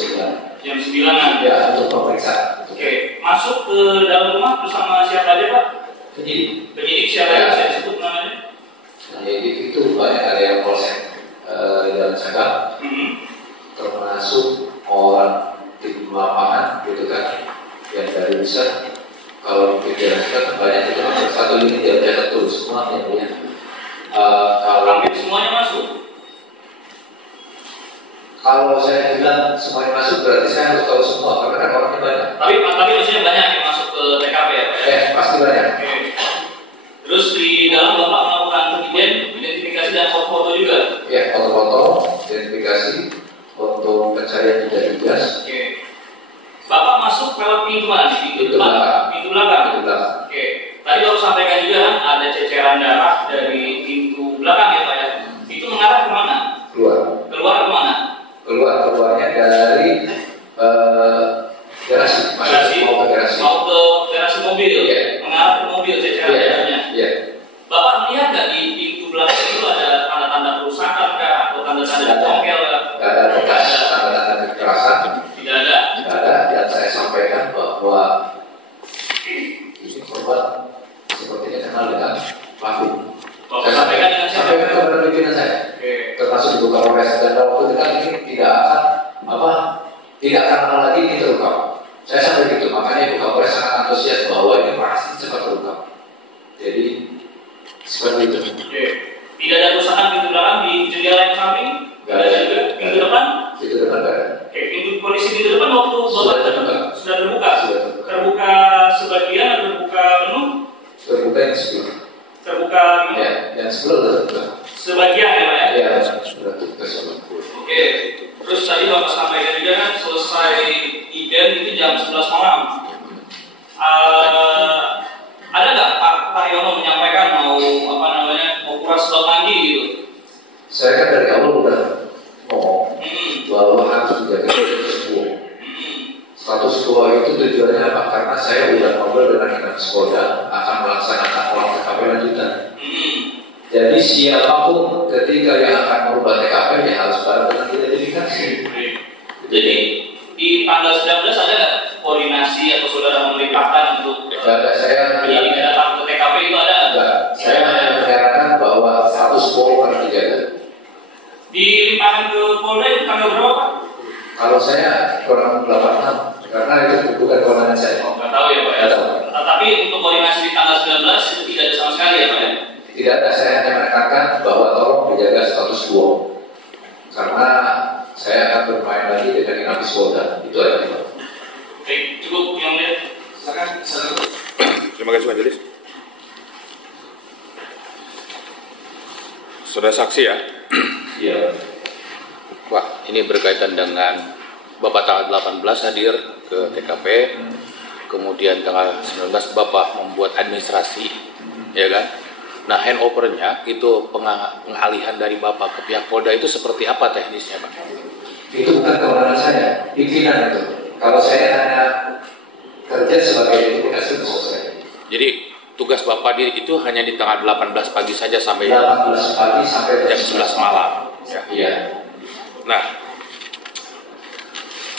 9. Jam 9-an. Ya, untuk pemeriksaan. Oke, masuk ke dalam rumah bersama siapa aja Pak? Penyidik. Penyidik siapa Ya. yang saya sebut namanya? Penyidik itu banyak, ada yang polsek dalam Cagak, termasuk orang tim lapangan gitu kan, yang dari bisa. Kalau pikiran kita banyak itu masuk satu ini dia catat tuh semua yang punya. Hampir semuanya masuk. Kalau saya bilang semuanya masuk berarti saya harus tahu semua karena kan orangnya banyak. Tapi maksudnya banyak yang masuk ke TKP ya Pak ya? Pasti banyak. Oke. Terus di dalam Bapak melakukan kemudian identifikasi dan foto-foto juga? Ya, foto-foto, identifikasi, foto pencarian identitas. Oke. Bapak masuk lewat pintu mana? Pintu belakang. Pintu belakang? Pintu belakang. Oke. Tadi Bapak sampaikan juga kan ada ceceran darah dari pintu belakang ya Pak ya? Itu mengarah kemana? Keluar kemana? Keluarnya dari garasi. Mau ke garasi. Mau ke garasi mobil? Iya. Mengarah ke mobil ceceran darahnya? Iya. Bapak melihat nggak di pintu belakang itu ada tanda-tanda kerusakan kah? Atau tanda-tanda bongkel kah? Tidak ada bekas tanda-tanda kekerasan. Tidak ada? Tidak ada. Dan saya sampaikan bahwa ini korban sepertinya kenal dengan pelaku. Bapak sampaikan dengan siapa? Sampaikan kepada pimpinan saya. Oke. Termasuk Ibu Kapolres, dan waktu itu kan ini tidak akan lama lagi ini terungkap. Saya sampai gitu, makanya Ibu Kapolres sangat antusias bahwa ini pasti cepat terungkap. Jadi seperti itu. Oke. Tidak ada kerusakan pintu belakang di jendela yang samping? Nggak ada. Juga. Pintu depan? Itu depan nggak ada. Oke. Kondisi pintu depan waktu Sudah Bapak terbuka. sudah terbuka? Sudah terbuka. Terbuka sebagian atau terbuka penuh? Terbuka yang sebelah. Terbuka Ya, yang sebelah sudah terbuka. sebagian ya Pak ya? Ya, sudah terbuka sebelah. Oke. Terus tadi Bapak sampaikan juga kan selesai event itu jam 11 malam. Ada nggak Pak Taryono menyampaikan mau kuras swab lagi gitu? Saya kan dari awal udah ngomong bahwa harus menjaga status quo. Status quo itu tujuannya apa? Karena saya udah ngobrol dengan Dinas Polda akan melaksanakan olah TKP lanjutan. Jadi siapapun ketika yang akan merubah TKP ya harus bareng dengan identifikasi. Jadi di tanggal 19 ada nggak koordinasi atau saudara memerintahkan untuk saya yang datang ke TKP itu ada? Enggak. Saya hanya menyarankan bahwa status quo harus dijaga. Dilimpahkan ke Polda itu tanggal berapa Pak? Kalau saya kurang 86 karena itu bukan kewenangan saya. Oh, nggak tahu ya Pak ya. Tapi untuk koordinasi di tanggal 19 itu tidak ada sama sekali ya Pak ya? Tidak ada, saya hanya menekankan bahwa tolong dijaga status quo. Karena saya akan bermain lagi dengan Inafis Polda. Itu aja Pak. Baik, cukup yang lain. Silakan. Terima kasih Majelis. Saudara saksi ya. Iya. Pak, ini berkaitan dengan Bapak tanggal 18 hadir ke TKP, kemudian tanggal 19 Bapak membuat administrasi, ya kan? Nah, handovernya itu pengalihan dari Bapak ke pihak Polda itu seperti apa teknisnya, Pak? Itu bukan kewenangan saya, pimpinan itu. Kalau saya hanya kerja sebagai identifikasi untuk selesai. Jadi tugas Bapak itu hanya di tanggal 18 pagi saja sampai 18 pagi sampai jam 11 malam. Ya. Iya. Nah,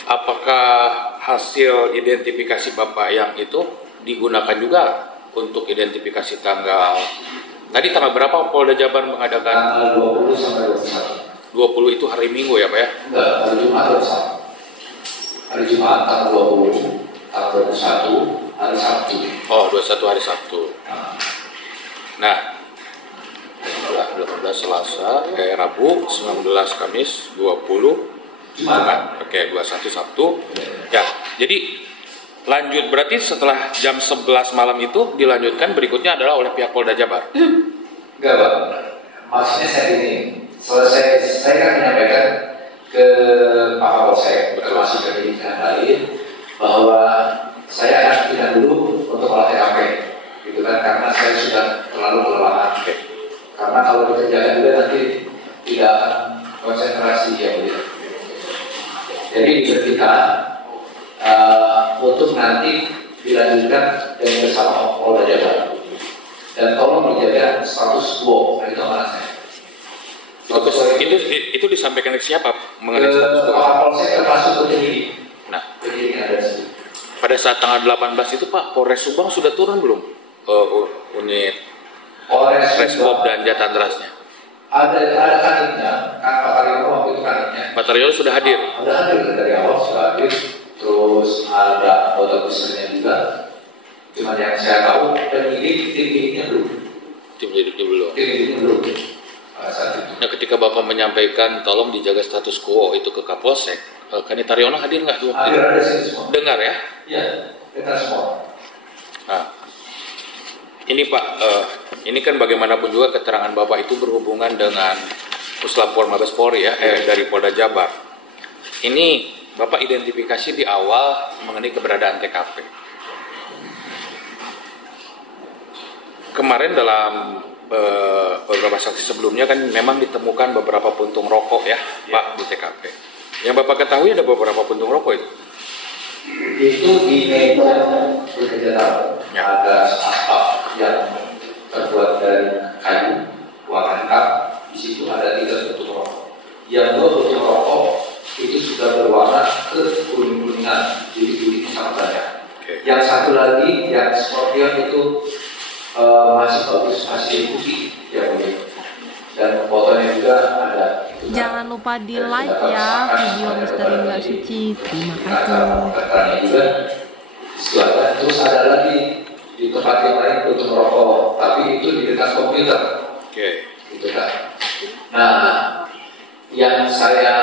apakah hasil identifikasi Bapak yang itu digunakan juga untuk identifikasi tanggal berapa Polda Jabar mengadakan? Tanggal 20 sampai 21. 20 itu hari Minggu ya Pak ya? Enggak, hari Jumat atau Sabtu. Hari Jumat tanggal 20, tanggal 21, hari Sabtu. Oh, 21 hari Sabtu. Nah, 18 Selasa, Rabu, 19 Kamis, 20 Jumat. Oke, 21 Sabtu. Ya, jadi lanjut berarti setelah jam 11 malam itu dilanjutkan berikutnya adalah oleh pihak Polda Jabar. Enggak Pak, maksudnya saya ini selesai, saya kan menyampaikan ke Pak Kapolsek, termasuk ke penyidikan lain, bahwa saya akan pindah dulu untuk olah TKP, gitu kan, karena saya sudah terlalu kelelahan. Karena kalau dikerjakan juga nanti tidak akan konsentrasi ya gitu. Jadi kita untuk nanti dilanjutkan dengan bersama Polda Jabar. Dan tolong dijaga status quo, itu amanah saya. Itu disampaikan ke siapa mengenai status quo? Kapolsek termasuk penyidik. Nah, penyidik ada di situ. Pada saat tanggal 18 itu Pak, Polres Subang sudah turun belum? Unit Resmob dan Jatan Rasnya. Ada kanitnya, kan Pak Taryono waktu itu kanitnya. Pak Taryono sudah hadir. Sudah hadir dari awal sudah hadir. Terus ada anggota besarnya juga. Cuma yang saya tahu penyidik tim-timnya belum. Tim penyidiknya belum. Tim-timnya belum. Pada saat itu. Nah, ketika Bapak menyampaikan tolong dijaga status quo itu ke Kapolsek, Kanit Taryono hadir nggak? Hadir ada di sini semua. Dengar ya? Iya, dengar semua. Nah, ini Pak, ini kan bagaimanapun juga keterangan Bapak itu berhubungan dengan Puslapor Mabes Polri ya, dari Polda Jabar. Ini Bapak identifikasi di awal mengenai keberadaan TKP. Kemarin dalam beberapa saksi sebelumnya kan memang ditemukan beberapa puntung rokok ya, Pak, di TKP. Yang Bapak ketahui ada beberapa puntung rokok itu? Itu di meja berkejaran ada asap yang terbuat dari kayu warna hitam. Di situ ada 3 puntung rokok. Yang 2 puntung rokok itu sudah berwarna kekuning-kuningan, jadi kulitnya sangat banyak. Yang satu lagi yang Scorpion itu masih bagus, masih putih ya boleh. Dan fotonya juga ada. Jangan lupa di like ya video Misteri Nggak Suci. Terima kasih. Katanya juga silakan. Terus ada lagi di tempat yang lain untuk merokok, tapi itu di dekat komputer. Oke. Gitu kan. Nah, yang saya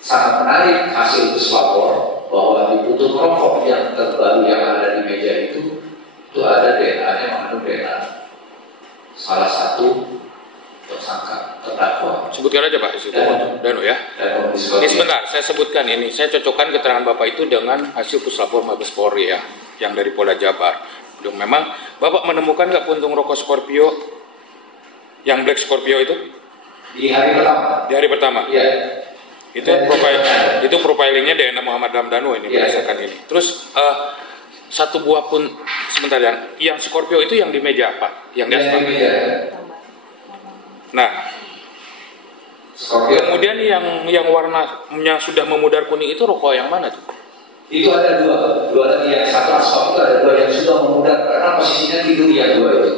sangat menarik hasil puslapor bahwa di puntung rokok yang terbaru yang ada di meja itu ada DNA-nya mengandung DNA salah satu tersangka terdakwa. Sebutkan aja Pak, Danu ya. Ini sebentar, saya sebutkan ini. Saya cocokkan keterangan Bapak itu dengan hasil puslapor Mabes Polri ya, yang dari Polda Jabar. Memang Bapak menemukan nggak puntung rokok Scorpio, yang Black Scorpio itu? Di hari pertama. Di hari pertama. Iya. Itu profilingnya DNA Muhammad Ramdhanu ini berdasarkan ini. Terus satu buah pun sebentar yang Scorpio itu yang di meja apa? Yang di atas. Nah, Scorpio. Kemudian yang warnanya sudah memudar kuning itu rokok yang mana tuh? Itu ada dua lagi, yang satu asfal itu ada dua yang sudah memudar karena posisinya tidur yang dua itu.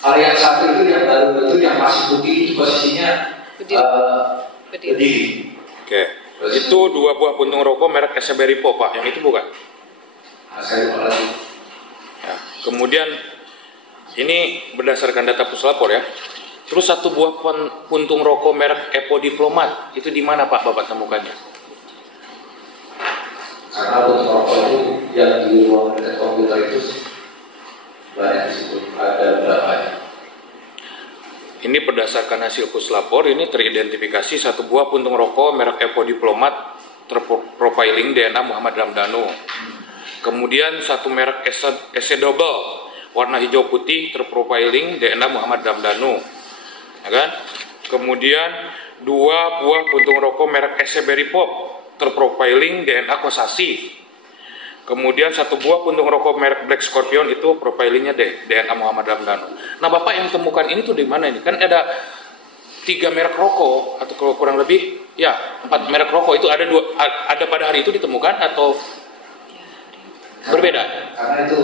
Kalau yang satu itu yang baru itu yang masih putih itu posisinya berdiri. Oke. Itu dua buah puntung rokok merek Raspberry Pop Pak, yang itu bukan? Saya lupa lagi. Ya. Kemudian ini berdasarkan data puslapor ya. Terus satu buah puntung rokok merek Epo Diplomat itu di mana Pak Bapak temukannya? Karena puntung rokok itu yang di ruang dekat komputer itu banyak di situ, ada berapa? Ini berdasarkan hasil puslapor ini teridentifikasi satu buah puntung rokok merek Epo Diplomat terprofiling DNA Muhammad Ramdhanu. Kemudian satu merek SC Double warna hijau putih terprofiling DNA Muhammad Ramdhanu. Ya kan? Kemudian dua buah puntung rokok merek Raspberry Pop terprofiling DNA Kosasi. Kemudian satu buah puntung rokok merek Black Scorpion itu profilingnya DNA Muhammad Ramdhanu. Nah Bapak yang temukan ini tuh di mana ini? Kan ada 3 merek rokok atau kalau kurang lebih ya 4 merek rokok itu ada pada hari itu ditemukan atau berbeda? Karena itu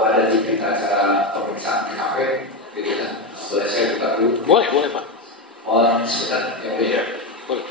ada di berita acara pemeriksaan TKP, gitu kan. Boleh saya buka dulu? Boleh Pak. Oh sebentar, ya boleh. Boleh.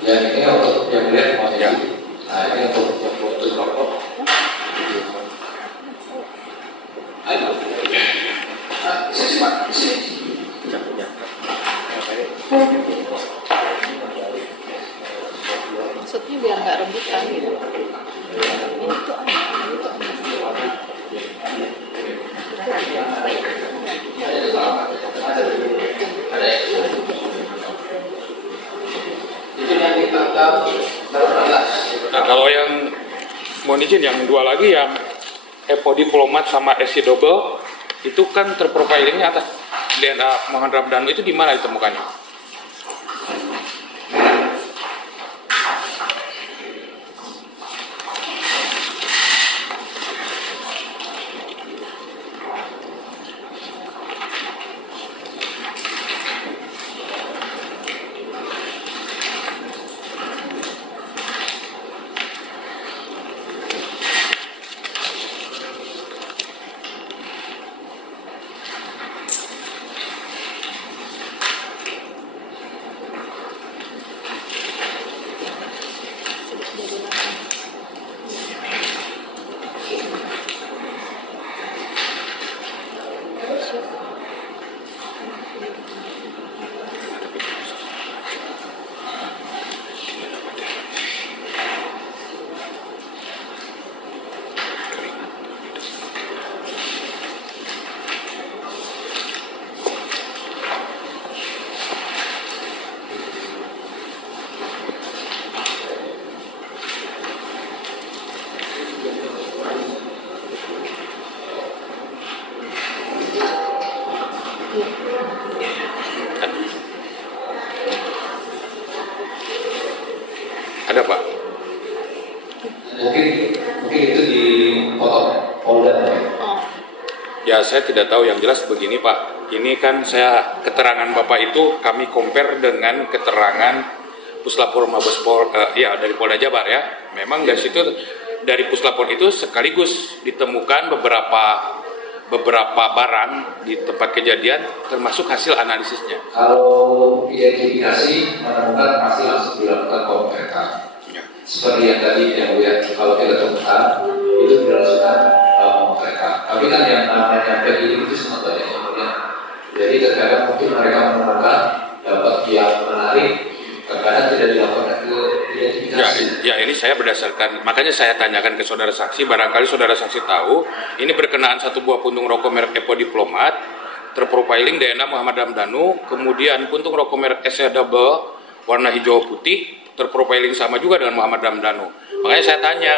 Yang ini untuk yang lihat mau ya. Nah ini untuk rokok. mohon izin yang dua lagi yang Epo Diplomat sama SC Double itu kan terprofilingnya atas DNA Muhammad Ramdhanu itu di mana ditemukannya? Ada Pak? Mungkin itu di Polda. Ya saya tidak tahu, yang jelas begini Pak. Ini kan saya keterangan Bapak itu kami compare dengan keterangan Puslapor Mabespol ya dari Polda Jabar ya. Memang dari situ dari Puslapor itu sekaligus ditemukan beberapa barang di tempat kejadian termasuk hasil analisisnya. Kalau identifikasi menemukan pasti langsung dilakukan pemeriksaan. Ya. Seperti yang tadi yang lihat, kalau kita temukan itu dilakukan pemeriksaan. Tapi kan yang namanya PI itu sangat banyak kemudian. Jadi terkadang mungkin mereka menemukan dapat yang menarik, terkadang tidak dilakukan ke identifikasi. Ya ini saya berdasarkan, makanya saya tanyakan ke saudara saksi, barangkali saudara saksi tahu, ini berkenaan satu buah puntung rokok merek Epo Diplomat, terprofiling DNA Muhammad Ramdhanu, kemudian puntung rokok merek SC Double warna hijau putih, terprofiling sama juga dengan Muhammad Ramdhanu. Makanya saya tanya,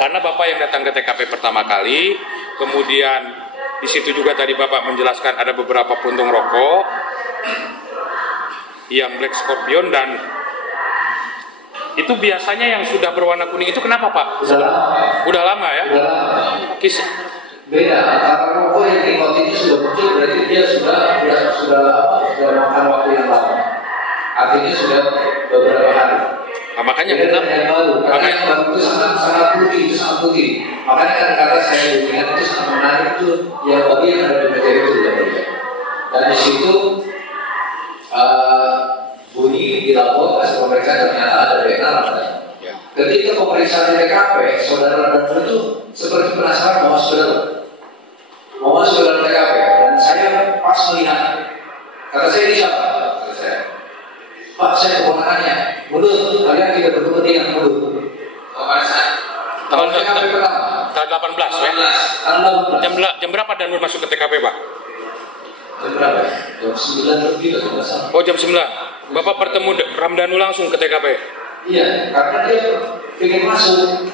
karena Bapak yang datang ke TKP pertama kali, kemudian di situ juga tadi Bapak menjelaskan ada beberapa puntung rokok yang Black Scorpion dan itu biasanya yang sudah berwarna kuning itu kenapa Pak? Udah lama ya? Udah lama. Beda, karena rokok yang nikotinnya sudah muncul berarti dia sudah makan waktu yang lama. Artinya sudah beberapa hari. Nah, makanya kita yang baru itu sangat putih, Makanya kan kata saya ingat itu sangat menarik itu yang bagi yang ada di meja itu dan di situ bunyi di lapor hasil pemeriksaan ternyata ada DNA Ramdhanu. Ya. Ketika pemeriksaan di TKP, saudara Ramdhanu itu seperti penasaran mau masuk dalam TKP dan saya pas melihat, kata saya ini siapa? Kata saya, Pak saya keponakannya, mundur, kalian tidak berkepentingan, mundur. Pada saat Tanggal TKP pertama. Tanggal 18 ya? Jam berapa Danur masuk ke TKP Pak? Jam berapa? Jam 9 lebih atau sama. Oh jam 9. Bapak bertemu Ramdhanu langsung ke TKP? Iya, karena dia ingin masuk.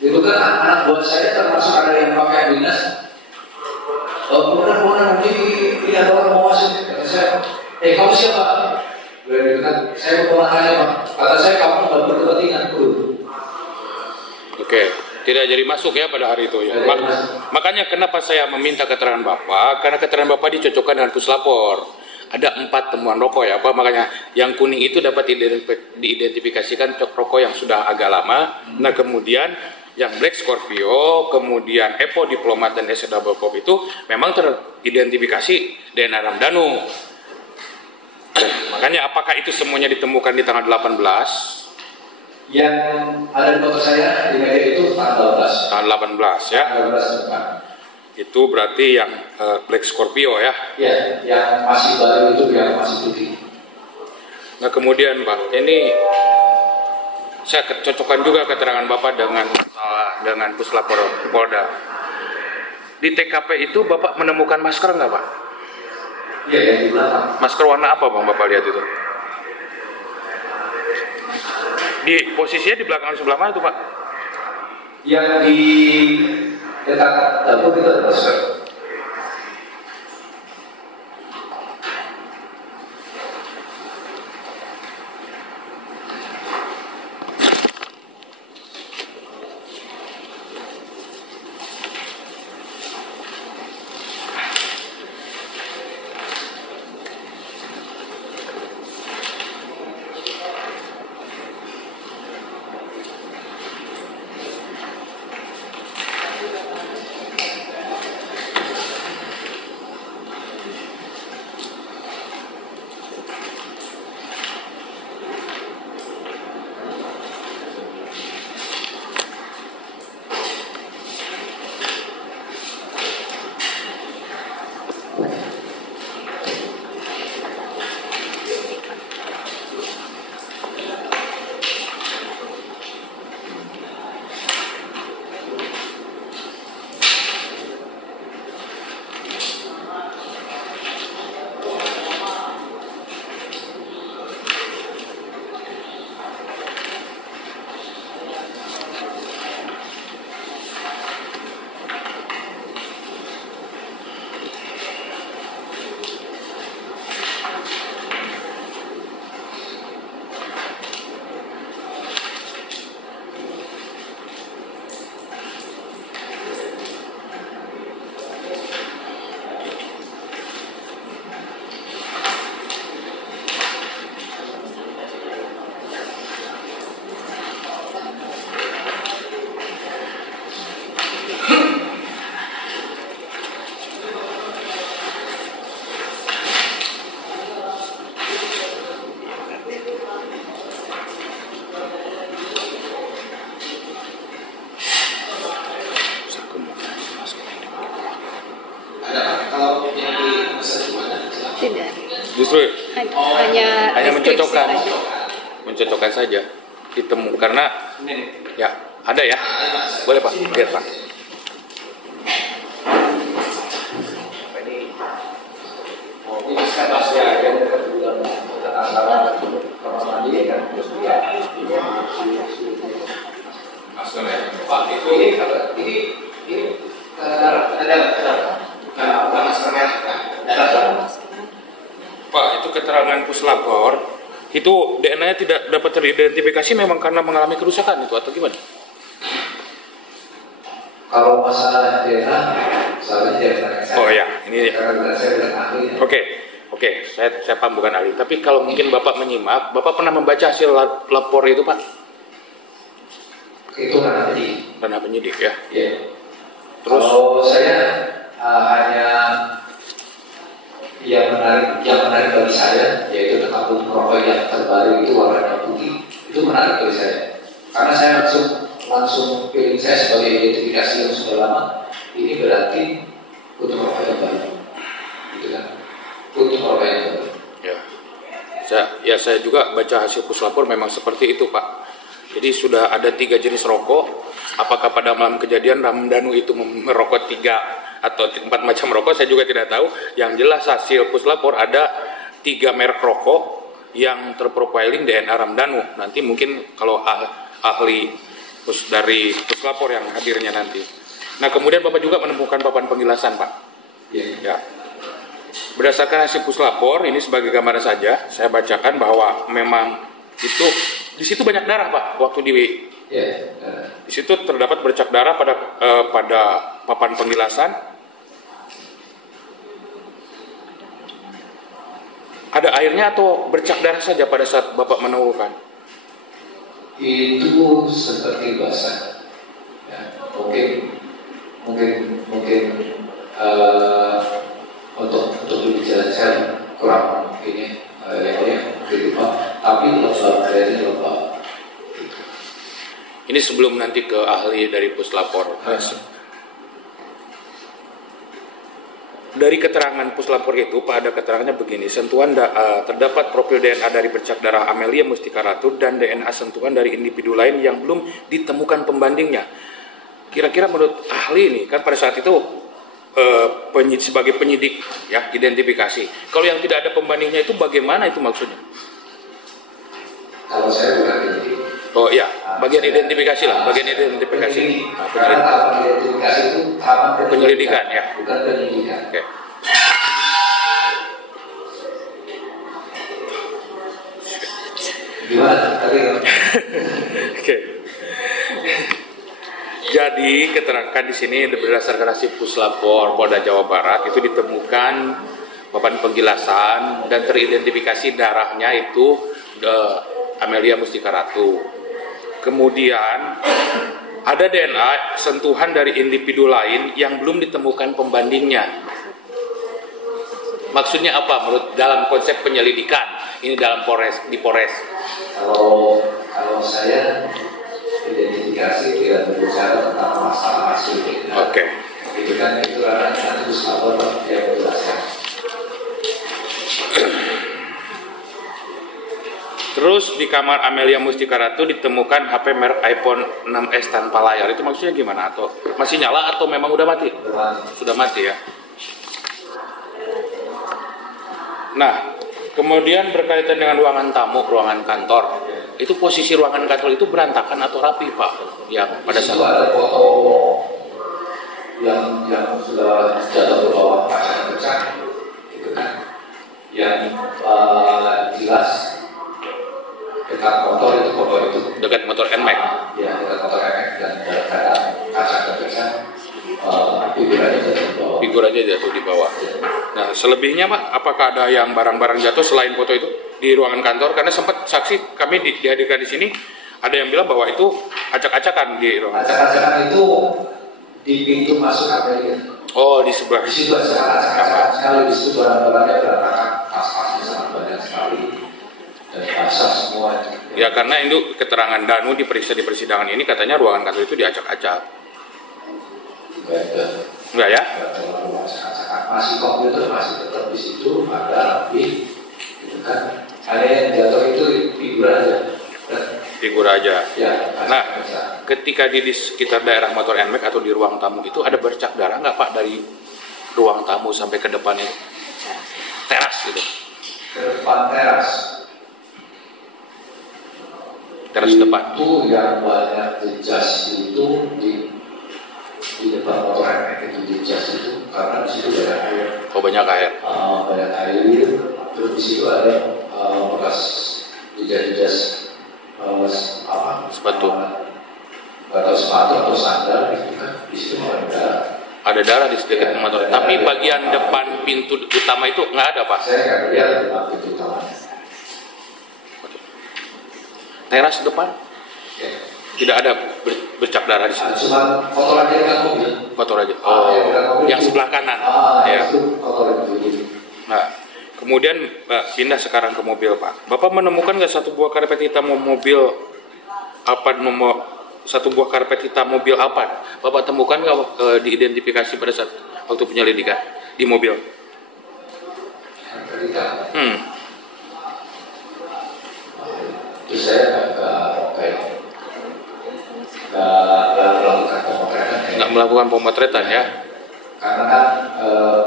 Itu kan anak buah saya termasuk ada yang pakai dinas. Kemudian ini ada orang mau masuk. Kata saya, kamu siapa? Beliau itu kan, saya keponakannya Pak. Kata saya, kamu nggak berkepentingan dulu. Oke, tidak jadi masuk ya pada hari itu ya. Makanya kenapa saya meminta keterangan Bapak? Karena keterangan Bapak dicocokkan dengan Puslapor. Ada 4 temuan rokok ya Pak, makanya yang kuning itu dapat diidentifikasikan rokok yang sudah agak lama. Nah kemudian yang Black Scorpio, kemudian Epo Diplomat dan SC Double Cup itu memang teridentifikasi DNA Ramdhanu. Makanya apakah itu semuanya ditemukan di tanggal 18? Yang ada di foto saya di meja itu tanggal 18. Tanggal 18 ya. Tanggal 18 bukan. Itu berarti yang Black Scorpio ya? Iya, yang masih baru itu yang masih putih. Nah kemudian Pak, ini saya cocokkan juga keterangan Bapak dengan Puslapor Polda. Di TKP itu Bapak menemukan masker nggak Pak? Iya, yang di belakang. Masker warna apa Bang Bapak lihat itu? Di posisinya di belakang sebelah mana itu Pak? Yang di dekat dapur itu ada masker. Tidak. Justru hanya mencocokkan saja ditemu karena ya ada ya. Boleh Pak, lihat Pak. Ini sekarang masih ada antara kamar mandi kan terus dia masker ya. Pak ini ada masker merah. Pak, itu keterangan puslapor itu DNA-nya tidak dapat teridentifikasi memang karena mengalami kerusakan itu atau gimana? Kalau masalah DNA, soalnya DNA saya. Oh ya, ini. Karena saya bukan ahlinya. Oke, saya paham bukan ahli. Tapi kalau mungkin Bapak menyimak, Bapak pernah membaca hasil lapor itu Pak? Itu ranah penyidik ya. Iya. Terus? Kalau saya hanya yang menarik bagi saya yaitu tabung rokok yang terbaru itu warnanya putih, itu menarik bagi saya karena saya langsung feeling saya sebagai identifikasi yang sudah lama ini berarti untuk rokok yang baru, gitu kan? Untuk rokok yang baru. Ya, saya juga baca hasil puslapor memang seperti itu Pak. Jadi sudah ada 3 jenis rokok. Apakah pada malam kejadian Ramdhanu itu merokok 3 atau 4 macam rokok, saya juga tidak tahu. Yang jelas hasil puslapor ada 3 merek rokok yang terprofiling DNA Ramdhanu. Nanti mungkin kalau ahli dari puslapor yang hadirnya nanti. Nah kemudian Bapak juga menemukan papan penjelasan Pak. Ya. Berdasarkan hasil puslapor ini sebagai gambaran saja, saya bacakan bahwa memang itu di situ banyak darah Pak waktu di situ terdapat bercak darah pada papan pengilasan. Ada airnya atau bercak darah saja pada saat Bapak menemukan? Itu seperti basah. Ya, mungkin untuk berbicara saya kurang ini tapi lembab. Ini sebelum nanti ke ahli dari puslapor. Dari keterangan puslapor itu, Pak, ada keterangannya begini, sentuhan terdapat profil DNA dari bercak darah Amelia Mustika Ratu dan DNA sentuhan dari individu lain yang belum ditemukan pembandingnya. Kira-kira menurut ahli ini, kan pada saat itu sebagai penyidik ya identifikasi. Kalau yang tidak ada pembandingnya itu bagaimana itu maksudnya? Kalau saya bukan penyidik, Oh iya, bagian identifikasi lah, bagian identifikasi. Karena tahapan identifikasi itu tahapan Penyelidikan ya. bukan penyidikan. Oke. Gimana tadi? Oke. Jadi keterangan di sini berdasarkan hasil puslapor Polda Jawa Barat itu ditemukan papan penjelasan dan teridentifikasi darahnya itu Amelia Mustika Ratu. Kemudian ada DNA sentuhan dari individu lain yang belum ditemukan pembandingnya. Maksudnya apa menurut dalam konsep penyelidikan ini dalam di Polres? Kalau saya identifikasi tidak berbicara tentang masalah hasil DNA. Oke. Itu kan itu ranahnya nanti puslapor yang menjelaskan. Terus di kamar Amelia Mustika Ratu ditemukan HP merek iPhone 6s tanpa layar. Itu maksudnya gimana? Atau masih nyala atau memang udah mati? Sudah mati ya. Nah, kemudian berkaitan dengan ruangan tamu, ruangan kantor. Itu posisi ruangan kantor itu berantakan atau rapi, Pak? Yang pada saat itu ada foto yang sudah jatuh ke bawah kaca pecah, gitu kan? Yang jelas dekat motor itu foto itu. dekat motor NMAX. Ya, dekat motor NMAX dan ada kaca pecah. Figurannya jatuh di bawah. Figur aja jatuh di bawah. Nah, selebihnya Pak, apakah ada yang barang-barang jatuh selain foto itu di ruangan kantor? Karena sempat saksi kami dihadirkan di sini, ada yang bilang bahwa itu acak-acakan di ruangan. Acak-acakan itu di pintu masuk Amelia. Oh, di sebelah. Di situ ada acak-acakan sekali, di situ barang-barangnya berantakan, tas-tasnya sangat banyak sekali dan basah semua. Ya, karena itu keterangan Danu diperiksa di persidangan ini katanya ruangan kantor itu diacak-acak. Enggak ya? Masih komputer masih tetap di situ, ada lebih, gitu kan? Ada yang jatuh itu figur aja. Figur aja. Ya, nah, ketika di sekitar daerah motor NMAX atau di ruang tamu itu ada bercak darah nggak Pak dari ruang tamu sampai ke depan itu? Teras gitu. Ke depan teras. Teras depan. Itu yang banyak jas itu di depan motor NMAX itu di jas itu karena di situ banyak air. Oh, banyak air. Banyak air. Terus di situ ada bekas jas sepatu. Atau sepatu atau sandal gitu kan. Di situ ada darah di sekitar motor. Tapi bagian depan pintu utama itu nggak ada Pak. Saya nggak lihat depan pintu utamanya. Teras depan? Ya. Tidak ada bercak darah di situ. Cuma foto aja dekat mobil. Foto aja. Oh, yang sebelah kanan. Ya. Itu foto mobil. Nah, kemudian pindah sekarang ke mobil Pak. Bapak menemukan nggak satu buah karpet hitam mobil apa nomor satu buah karpet hitam mobil apa? Bapak temukan nggak diidentifikasi pada saat waktu penyelidikan di mobil? Karpet hitam. Itu saya nggak melakukan pemotretan ya? Karena kan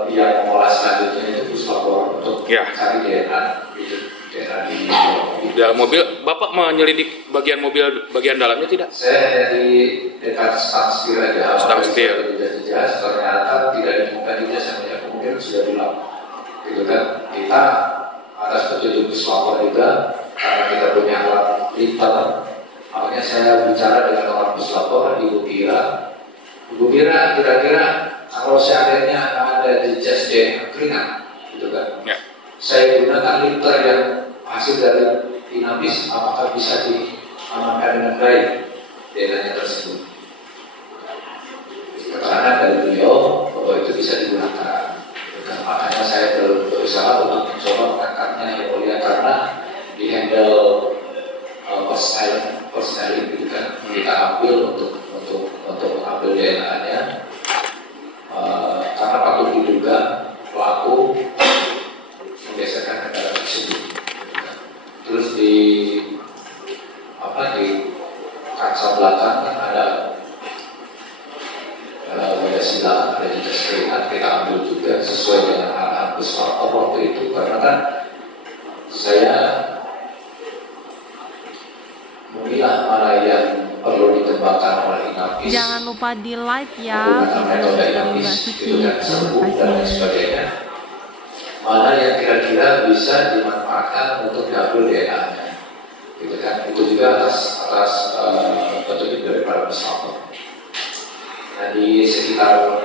yang mengolah selanjutnya itu puslapor untuk cari DNA gitu. DNA di dalam mobil. Bapak menyelidik bagian mobil bagian dalamnya tidak? Saya di dekat stang setir aja. Stang setir. Ternyata tidak ditemukan di jas yang kemudian sudah bilang gitu kan. Kita atas petunjuk puslapor juga karena kita punya alat liter. Makanya saya bicara dengan orang puslapor Ibu Kira kira-kira kalau seandainya ada di jas DNA keringat gitu kan. Ya. Saya gunakan liter yang hasil dari inavis, apakah bisa diamankan dengan baik DNA tersebut? Karena dari beliau bahwa itu bisa digunakan. Dan makanya saya berusaha untuk mencoba mengangkatnya yang mulia karena di handle personaling gitu kan. Kita ambil untuk ambil DNA-nya karena patut diduga pelaku menggeserkan kendaraan tersebut. Terus di kaca belakang kan ada bagasi belakang, ada jejak keringat, kita ambil juga sesuai dengan arahan puslapor waktu itu karena kan saya memilah mana yang perlu dikembangkan oleh Inafis. Jangan lupa di like ya video Misteri Mbak Suci. Terima dan kasih. sebagainya. Mana yang kira-kira bisa dimanfaatkan untuk diambil DNA-nya, gitu kan? Itu juga atas petunjuk dari para pesawat. Nah, di sekitar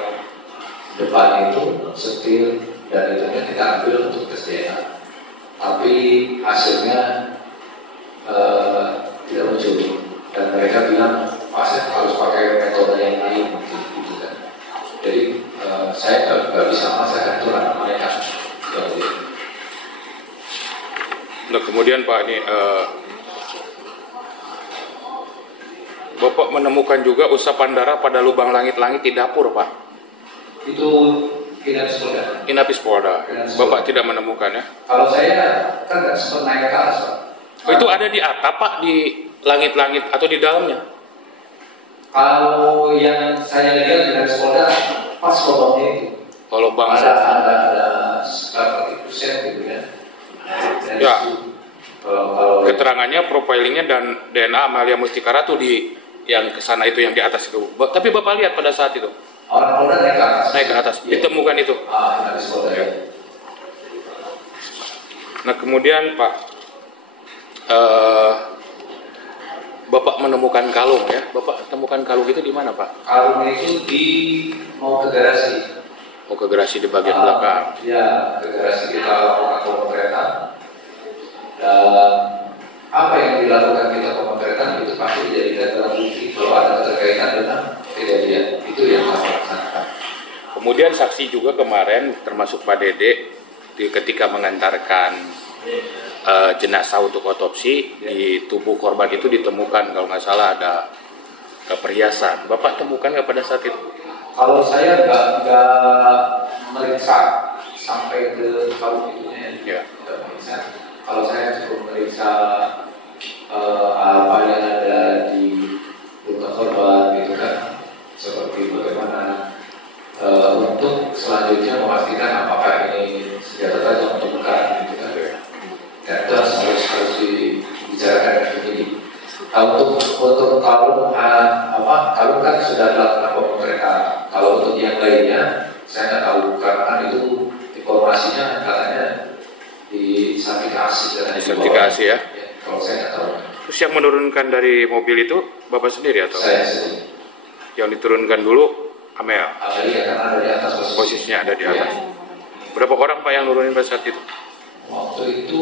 depan itu setir dan itunya kita ambil untuk tes DNA, tapi hasilnya tidak muncul dan mereka bilang pasien harus pakai metode yang lain, gitu kan? Jadi saya nggak bisa masakan itu anak mereka. Nah kemudian Pak ini Bapak menemukan juga usapan darah pada lubang langit-langit di dapur Pak. Itu Inafis Polda. Inafis Polda. Bapak tidak menemukan ya? Kalau saya kan nggak sempat naik ke atas Pak. Oh, itu ada di atap Pak, di langit-langit atau di dalamnya? Kalau yang saya lihat di Inafis Polda pas lubangnya itu. Kalau Bang ada sekitar 30% gitu ya. Dan ya. Kalau Keterangannya, profilingnya dan DNA Amalia Mustika Ratu di yang kesana itu yang di atas itu. Tapi Bapak lihat pada saat itu? orang Polda naik ke atas. Naik ke atas. Ya. Ditemukan itu. Inafis Polda ya. Nah kemudian Pak, Bapak menemukan kalung ya. Bapak temukan kalung itu di mana Pak? Kalung itu mau ke garasi. Oh ke garasi di bagian belakang. Ya, ke garasi kita lakukan pemotretan. Dan apa yang dilakukan kita pemotretan itu pasti dijadikan dalam bukti bahwa ada keterkaitan dengan kejadian itu yang kami laksanakan. Kemudian saksi juga kemarin termasuk Pak Dede ketika mengantarkan jenazah untuk otopsi di tubuh korban itu ditemukan kalau nggak salah ada perhiasan. Bapak temukan nggak pada saat itu? Kalau saya nggak meriksa sampai ke kalung itunya ya. Nggak meriksa. Kalau saya cukup meriksa apa yang ada di luka korban gitu kan, seperti bagaimana untuk selanjutnya memastikan apakah ini senjata tajam atau bukan gitu kan. Dan itu harus dibicarakan dengan penyidik. Untuk kalung kalung kan sudah dilakukan pemotretan. Kalau untuk yang lainnya saya nggak tahu karena kan itu informasinya katanya disertifikasi dan Disertifikasi ya. Kalau saya nggak tahu. Terus yang menurunkan dari mobil itu Bapak sendiri atau? Saya sendiri. Yang diturunkan dulu Amel. Iya karena ada di atas Posisinya ada di atas. Berapa orang Pak yang nurunin pada saat itu? Waktu itu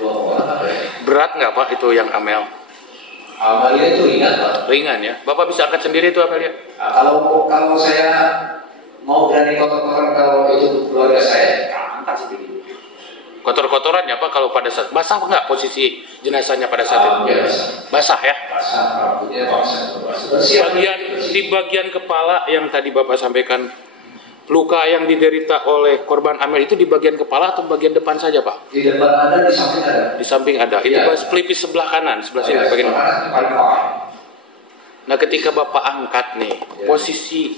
2 orang apa ya? Berat nggak Pak itu yang Amel? Amalia itu ringan Pak. Ringan ya. Bapak bisa angkat sendiri itu Amelia? Nah, kalau saya mau berani kotor-kotor kalau itu keluarga saya, angkat sendiri. Kotor-kotoran ya Pak kalau pada saat basah nggak posisi jenazahnya pada saat itu? Ya, basah ya? basah, rambutnya basah. Di bagian kepala yang tadi Bapak sampaikan, luka yang diderita oleh korban Amel itu di bagian kepala atau bagian depan saja Pak? Di depan ada, di samping ada. Di samping ada. Itu Ya. pas pelipis sebelah kanan, sebelah sini bagian. Nah ketika Bapak angkat nih, posisi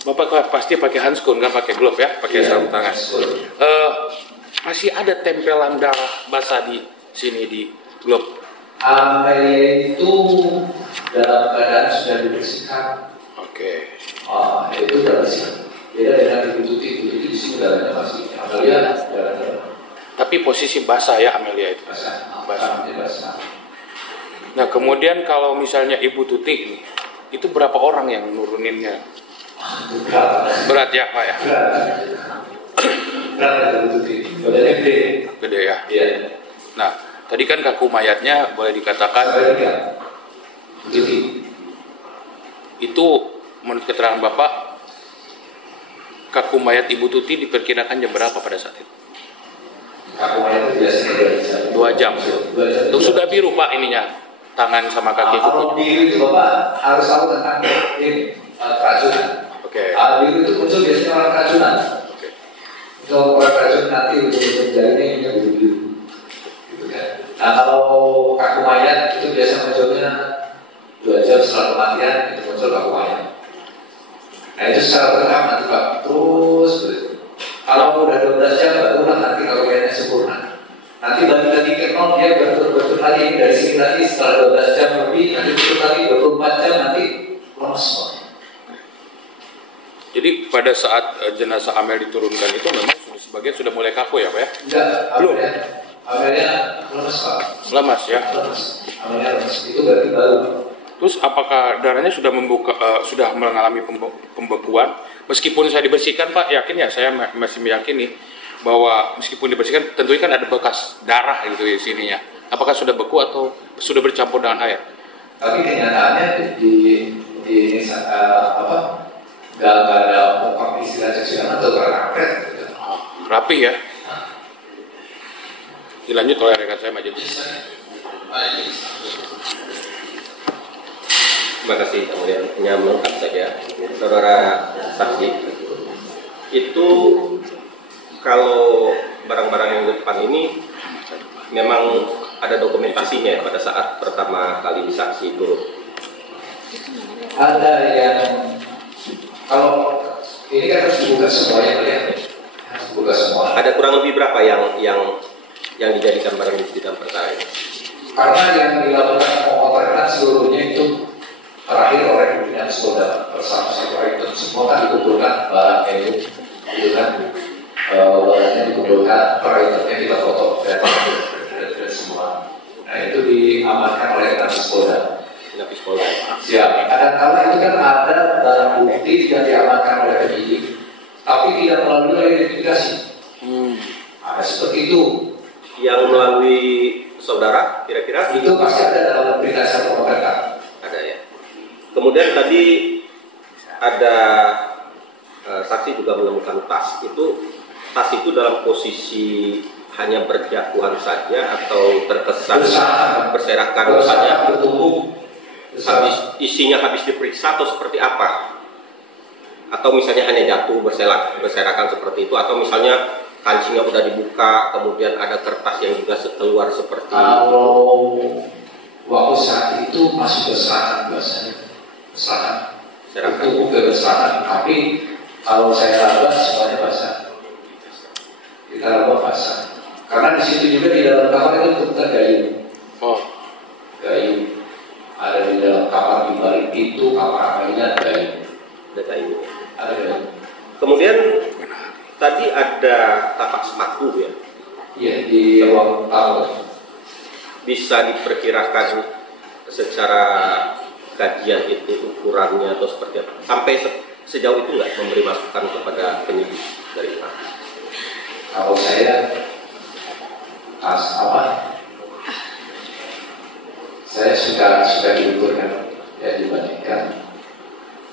Bapak pasti pakai handskun kan, pakai glove ya, pakai sarung tangan. Masih ada tempelan darah basah di sini di glove. Amelia itu dalam keadaan sudah dibersihkan. Oke. Itu sudah bersih. Beda dengan Ibu Tuti di sini darahnya masih. Amelia darahnya Tapi posisi basah ya Amelia itu. basah. Nah kemudian kalau misalnya Ibu Tuti ini, itu berapa orang yang nuruninnya? Berat ya Pak ya? Berat Ibu Tuti. Badannya gede. Gede ya? Iya. Nah tadi kan kaku mayatnya boleh dikatakan Tuti. itu menurut keterangan Bapak, kaku mayat Ibu Tuti diperkirakan jam berapa pada saat itu? Kaku mayat itu biasanya 2 jam. Itu sudah biru Pak ininya, tangan sama kaki. Kalau biru itu Bapak harus tahu tentang ini keracunan. Oke. Biru itu muncul biasanya orang keracunan. Kalau orang keracunan nanti ujung-ujung jarinya ini biru-biru. Gitu kan. Nah kalau kaku mayat itu biasanya munculnya 2 jam setelah kematian itu muncul kaku mayat. Nah itu secara bertahap nanti Pak terus begitu. Kalau udah 12 jam barulah nanti kaku mayatnya sempurna. Nanti balik lagi ke nol dia betul-betul lagi dari sini nanti setelah 12 jam lebih, nanti tutup lagi 24 jam, nanti lemas semua. Jadi pada saat jenazah Amel diturunkan itu memang sebagian sudah mulai kaku ya Pak ya? Enggak, belum. Amelnya lemas Pak. Lemas ya? Lemas. Amelnya lemas. Itu berarti baru. Terus apakah darahnya sudah sudah mengalami pembekuan? Meskipun saya dibersihkan Pak, yakin ya, saya masih meyakini bahwa meskipun dibersihkan tentunya kan ada bekas darah gitu di sininya. Apakah sudah beku atau sudah bercampur dengan air? Tapi kenyataannya nggak ada ungkap istilah seksual atau karet. Rapi ya. Dilanjut oleh rekan saya Majelis. Terima kasih. Kemudian hanya melengkap saja, saudara saksi, itu kalau barang-barang yang di depan ini memang ada dokumentasinya pada saat pertama kali saksi turun. Ada yang kalau ini kan harus dibuka semua ya, harus dibuka semua. Ada kurang lebih berapa yang dijadikan barang bukti dalam perkara ini? Karena yang dilakukan pemotretan seluruhnya itu terakhir oleh pimpinan Polda bersama itu semua kan dikumpulkan barangnya itu kan barangnya dikumpulkan, proyektornya kita foto dan semua. Nah itu diamankan oleh Inafis Polda. Siap. Kadang-kala itu kan ada barang bukti yang diamankan oleh penyidik, tapi tidak melalui identifikasi. Ada seperti itu. Yang melalui saudara kira-kira? Itu pasti ada dalam berita acara pemotretan. Ada ya. Kemudian tadi ada saksi juga menemukan tas. Tas itu dalam posisi hanya berjatuhan saja atau terkesan berserakan saja, habis diperiksa atau seperti apa? Atau misalnya hanya jatuh berserakan seperti itu, atau misalnya kancingnya udah dibuka, kemudian ada kertas yang juga keluar seperti kalau waktu saat itu masih berserakan biasanya. Itu berserakan, tapi kalau saya raba semuanya basah. Kita raba basah. Karena di situ juga di dalam kamar itu terbuka kayu. Kayu. Ada di dalam kamar, di balik pintu kamar lainnya ada kayu. Ada kayu. Ada kayu. Kemudian tadi ada tapak sepatu ya? Iya, di ruang tamu. Bisa diperkirakan secara kajian itu ukurannya atau seperti apa? Sampai sejauh itu nggak memberi masukan kepada penyidik dari Pak? Kalau saya saya suka diukurkan ya, dibandingkan.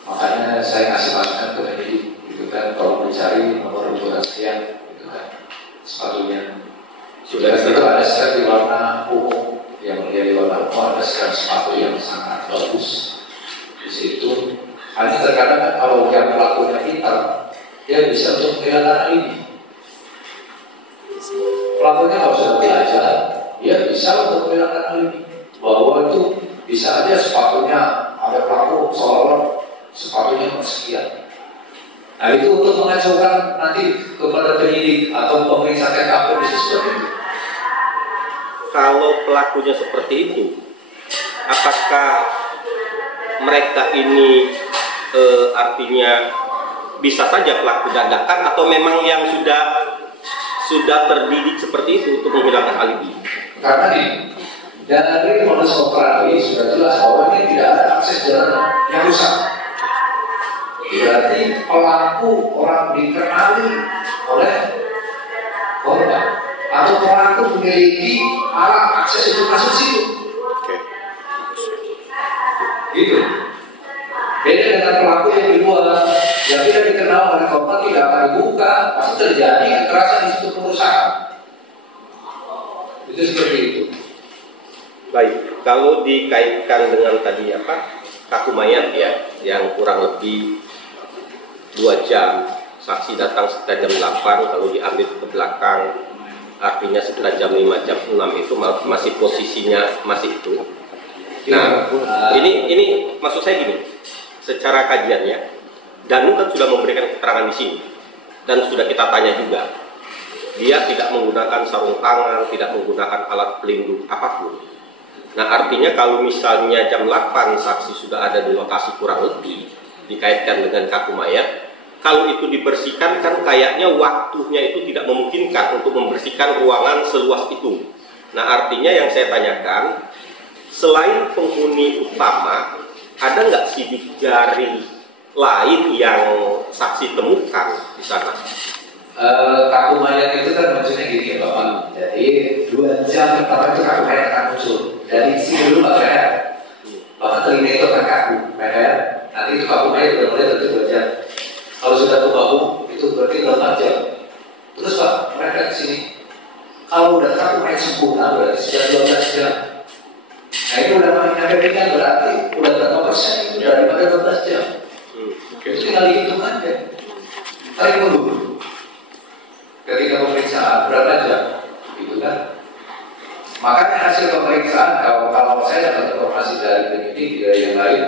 Makanya saya ngasih masukan ke penyidik gitu kan, kalau mencari nomor ukuran sekian gitu kan, sepatunya sudah itu ada sekat di warna ungu, yang menjadi warna ungu ada sekat sepatu yang sangat bagus di situ. Hanya terkadang kan kalau yang pelakunya hitam, dia bisa untuk menghilangkan ini. Pelakunya kalau sudah belajar, dia bisa untuk menghilangkan ini. Bahwa itu bisa aja sepatunya ada pelaku seolah-olah sepatunya sekian. Nah itu untuk mengacaukan nanti kepada penyidik atau pemeriksa TKP bisa seperti itu. Kalau pelakunya seperti itu, apakah mereka ini artinya bisa saja pelaku dadakan atau memang yang sudah terdidik seperti itu untuk menghilangkan alibi? Karena dari modus operandi sudah jelas bahwa ini tidak ada akses jalan yang rusak. Berarti pelaku orang dikenali oleh korban atau pelaku memiliki alat akses untuk masuk situ. Gitu. Beda dengan pelaku yang di luar, yang tidak dikenal oleh korban tidak akan dibuka, pasti terjadi kekerasan di situ, perusahaan. Itu seperti itu. Baik, kalau dikaitkan dengan tadi kaku mayat ya, yang kurang lebih 2 jam, saksi datang sekitar jam 8, kalau diambil ke belakang, artinya sekitar jam 5, jam 6 itu masih posisinya masih itu. Nah, ini maksud saya gini, secara kajiannya, Danu kan sudah memberikan keterangan di sini, dan sudah kita tanya juga, dia tidak menggunakan sarung tangan, tidak menggunakan alat pelindung apapun. Nah artinya kalau misalnya jam 8 saksi sudah ada di lokasi kurang lebih dikaitkan dengan kaku mayat, kalau itu dibersihkan kan kayaknya waktunya itu tidak memungkinkan untuk membersihkan ruangan seluas itu. Nah artinya yang saya tanyakan, selain penghuni utama, ada nggak sidik jari lain yang saksi temukan di sana? Kaku mayat itu kan maksudnya gini Bapak. Jadi 2 jam pertama itu kaku mayat akan muncul. Dari sini dulu Pak Rehat. Bapak telinga itu akan kaku Rehat. Nanti itu kaku mayat udah mulai tentu 2 jam. Kalau sudah kebahu itu berarti 8 jam. Terus Pak mereka ke sini. Kalau udah kaku mayat sempurna berarti sudah 12 jam. Nah itu udah makin kan berarti udah berapa persen itu daripada 12 jam. Itu tinggal dihitung aja. Tarik dulu. Ketika pemeriksaan berapa jam, gitu kan? Makanya hasil pemeriksaan kalau saya dapat informasi dari penyidik dari yang lain,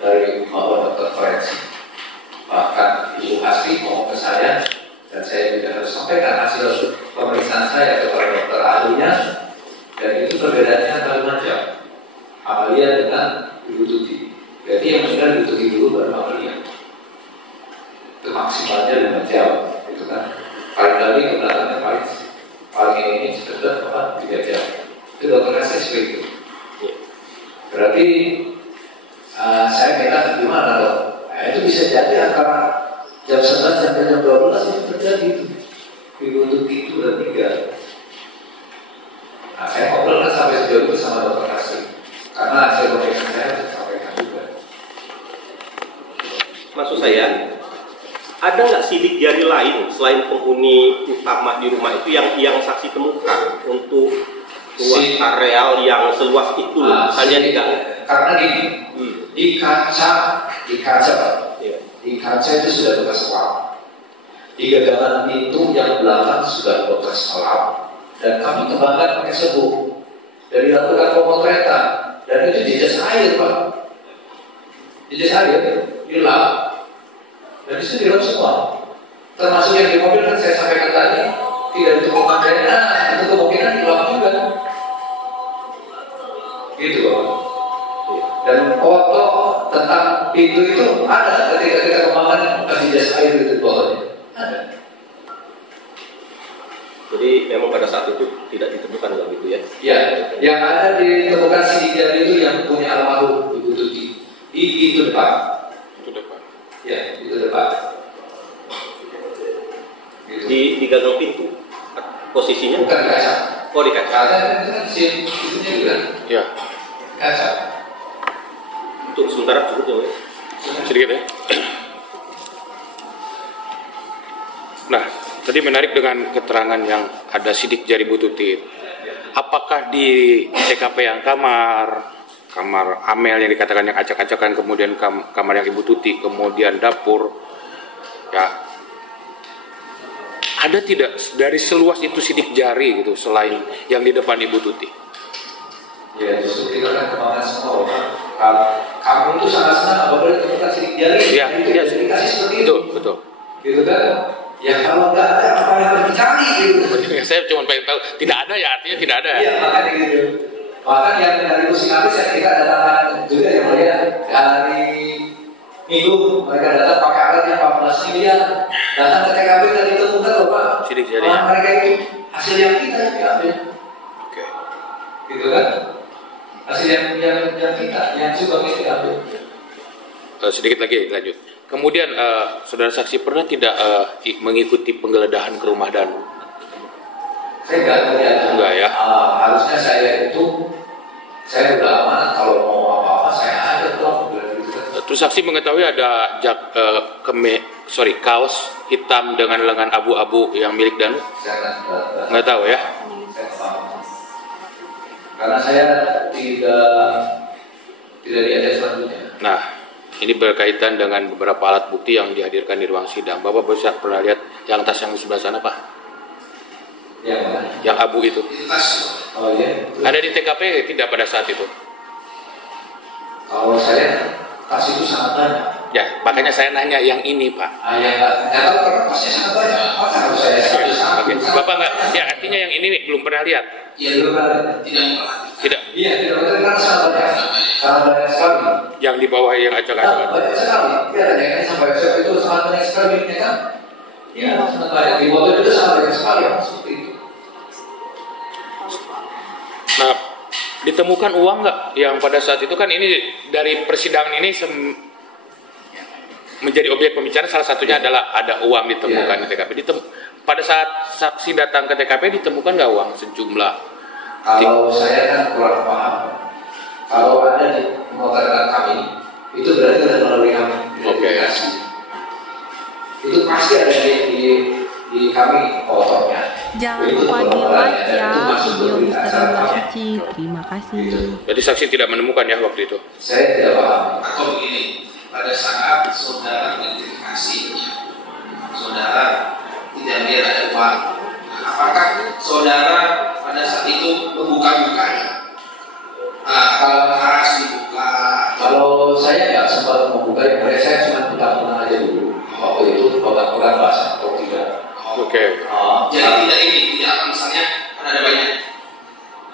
dari dokter forensik, bahkan Ibu Hasti mau ke saya dan saya juga harus sampaikan hasil pemeriksaan saya kepada dokter ahlinya, dan itu perbedaannya antara 5 jam. Amalia dengan Ibu Tuti. Jadi yang benar Ibu Tuti dulu baru Amalia. Itu maksimalnya 5 jam, gitu kan? Paling kali ke belakangnya paling ini sekitar 3 jam. Itu dokternya saya seperti itu. Berarti saya minta gimana dok? Nah, itu bisa jadi antara jam 11 sampai jam 12 itu terjadi itu. Ibu Tuti itu udah 3. Nah saya ngobrol kan sampai sejauh itu sama dokter Kasih. Karena hasil pemeriksaan saya harus sampaikan juga. Maksud saya, ada nggak sidik jari lain selain penghuni utama di rumah itu yang saksi temukan untuk luas areal yang seluas itu? Misalnya karena gini, di kaca itu sudah bekas selam, di gagangan pintu yang belakang sudah bekas selam, dan kami kembangkan pakai sebu dan dilakukan pemotretan, dan itu jejak air Pak, jejak air dilap. Dan itu dilap semua, termasuk yang di mobil kan saya sampaikan tadi tidak ditemukan DNA, itu kemungkinan dilap juga, gitu Bapak. Dan foto tentang pintu itu ada ketika kita kembangkan kasih jas air itu bawahnya ada. Jadi memang pada saat itu tidak ditemukan kalau gitu ya? Ya, yang ada ditemukan sidik jari itu yang punya almarhum Ibu Tuti di pintu depan. Ya, itu depan. Gitu. Di gagang pintu posisinya? Bukan di kaca. Oh di kaca. Kaca itu kan itunya juga. Ya. Kaca. Untuk sementara cukup ya. Sedikit ya. Nah, tadi menarik dengan keterangan yang ada sidik jari Bu Tuti. Apakah di TKP yang kamar Amel yang dikatakan yang acak-acakan, kemudian kamar yang Ibu Tuti, kemudian dapur, ya ada tidak dari seluas itu sidik jari gitu selain yang di depan Ibu Tuti? Ya justru kita kan kembangkan semua Pak. Kamu itu sangat senang apabila ditemukan sidik jari. Ya, ya, dikasih seperti itu. Betul. Gitu kan? Ya kalau nggak ada apa yang harus dicari gitu. Saya cuma pengen tahu, tidak ada ya artinya tidak ada. Iya makanya gitu. Bahkan yang dari Musinabis yang kita datangkan juga yang melihat dari Minggu mereka datang pakai alat yang 14 miliar, datang ke TKP dan ditemukan loh Pak. Sidik jari. Mereka itu hasil yang kita yang diambil. Oke. Gitu kan? Hasil yang kita yang coba kita ambil. Sedikit lagi lanjut. Kemudian saudara saksi pernah tidak mengikuti penggeledahan ke rumah Danu? Saya nggak melihat. Enggak ya? Harusnya saya udah aman kalau mau apa-apa saya ada tuh. Terus saksi mengetahui ada kaos hitam dengan lengan abu-abu yang milik Danu? Saya nggak tahu ya? Saya tahu. Karena saya tidak diajak selanjutnya. Nah, ini berkaitan dengan beberapa alat bukti yang dihadirkan di ruang sidang. Bapak bisa pernah lihat yang tas yang di sebelah sana, Pak? Yang abu itu. Oh iya. Ada di TKP tidak pada saat itu? Kalau saya tas itu sangat banyak. Ya, makanya saya nanya yang ini, Pak. Ya nggak tahu karena pasnya sangat banyak. Masa harus saya satu-satu? Oke. Bapak nggak, ya artinya yang ini belum pernah lihat. Iya belum ada. Tidak. Iya tidak ada karena sangat banyak sekali. Yang di bawah yang acak-acak. Banyak sekali. Iya ada yang sampai itu sangat banyak sekali, ya kan? Iya sangat banyak. Di bawah itu sangat banyak sekali yang seperti itu. Nah, ditemukan uang nggak yang pada saat itu kan ini dari persidangan ini menjadi objek pembicaraan, salah satunya adalah ada uang ditemukan di TKP. Pada saat saksi datang ke TKP ditemukan nggak uang sejumlah? Kalau saya kan kurang paham. Kalau ada di memotretkan kami, itu berarti ada melalui kami. Oke. Itu pasti ada di kami fotonya. Jangan lupa di like ya video Misteri Mbak Suci. Terima kasih. Jadi saksi tidak menemukan ya waktu itu? Saya tidak paham. Atau begini, pada saat saudara identifikasi, saudara tidak melihat ada uang. Apakah saudara pada saat itu membuka-bukanya? Kalau harus dibuka. Kalau saya nggak sempat membuka yang boleh, saya cuma buka aja dulu. Waktu itu buka bahasa atau tidak. Oke. Jadi tidak ini, tidak apa misalnya kan ada banyak.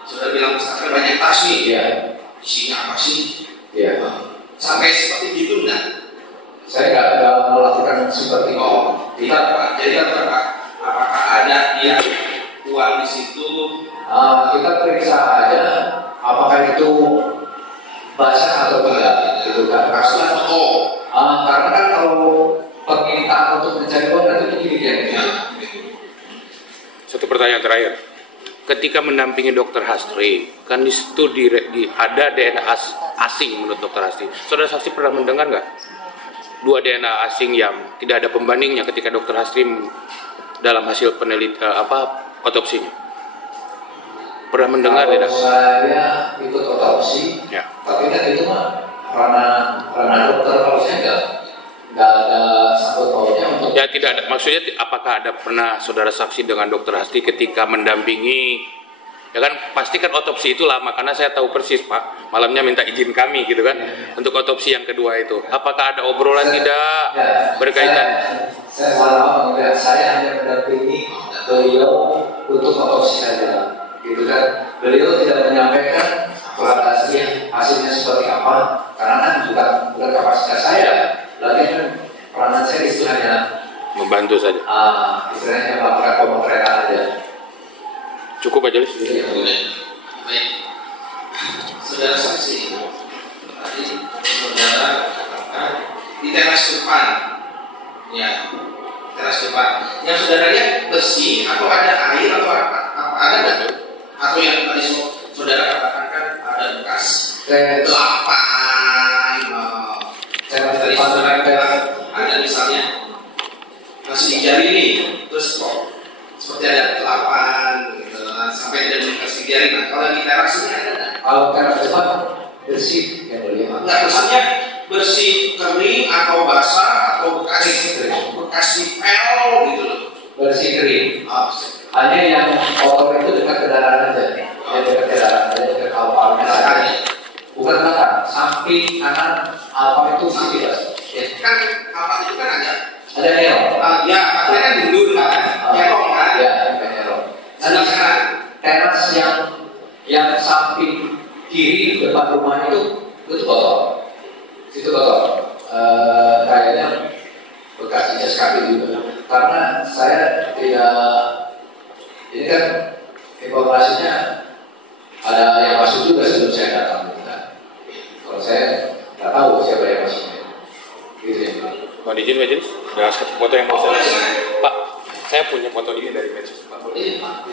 Saudara bilang misalkan banyak tas nih. Iya. Isinya apa sih? Iya. Sampai seperti itu enggak? Saya nggak melakukan seperti itu. Tidak, Pak. Jadi kan Pak, apakah ada dia uang di situ? Kita periksa aja apakah itu basah atau tidak, gitu kan? Pastinya foto. Karena kan kalau permintaan untuk mencari uang kan itu gini ya. Satu pertanyaan terakhir. Ketika mendampingi Dokter Hastri, kan di situ ada DNA asing menurut Dokter Hastri. Saudara saksi pernah mendengar nggak? 2 DNA asing yang tidak ada pembandingnya ketika Dokter Hastri dalam hasil otopsinya. Pernah mendengar tidak? Saya ikut otopsi, Ya. tapi kan itu mah karena dokter, kalau saya nggak ada sangkut pautnya untuk. Ya tidak ada. Maksudnya apakah ada pernah saudara saksi dengan Dokter Hastri ketika mendampingi? Ya kan pasti kan otopsi itu lama karena saya tahu persis Pak. Malamnya minta izin kami gitu kan untuk otopsi yang kedua itu. Apakah ada obrolan berkaitan? Saya malah enggak. Saya hanya mendampingi beliau untuk otopsi saja. Gitu kan. Beliau tidak menyampaikan hasilnya seperti apa karena kan bukan kapasitas saya. Lagi kan peranan saya itu hanya Membantu saja. Istilahnya melakukan pemotretan aja. Cukup aja Lis. Baik. Saudara saksi, tadi saudara katakan di teras depan, ya teras depan. Yang saudara lihat besi atau ada air atau apa? Ada nggak? Atau yang tadi saudara katakan kan ada bekas delapan. Tadi saudara ada misalnya masih di jari ini, terus kok seperti ada delapan gitu, sampai ada bekas di jari. Nah kalau di teras ini ada nggak? Kalau teras depan bersih yang boleh. Nggak, maksudnya bersih kering atau basah atau bekas dipel gitu loh. Bersih kering. Bersih. Hanya yang kotor itu dekat kendaraan aja. Dekat kendaraan aja, dekat alpanya saja. Bukan belakang, samping kanan alpa itu masih bebas. Ya kan apa itu kan ada nero. Ya katanya kan mundur kan, nyerong kan. Ya, nero. Sebelah kanan. Teras yang samping kiri depan rumah itu kotor. Situ kotor. Kayaknya bekas jas kaki juga. Karena saya tidak, ini kan informasinya ada yang masuk juga sebelum saya datang. Kalau saya nggak tahu siapa yang masuknya. Gitu ya. Mohon izin Majelis, ada satu foto yang mau saya Pak, saya punya foto ini dari medsos Pak. Ini Pak,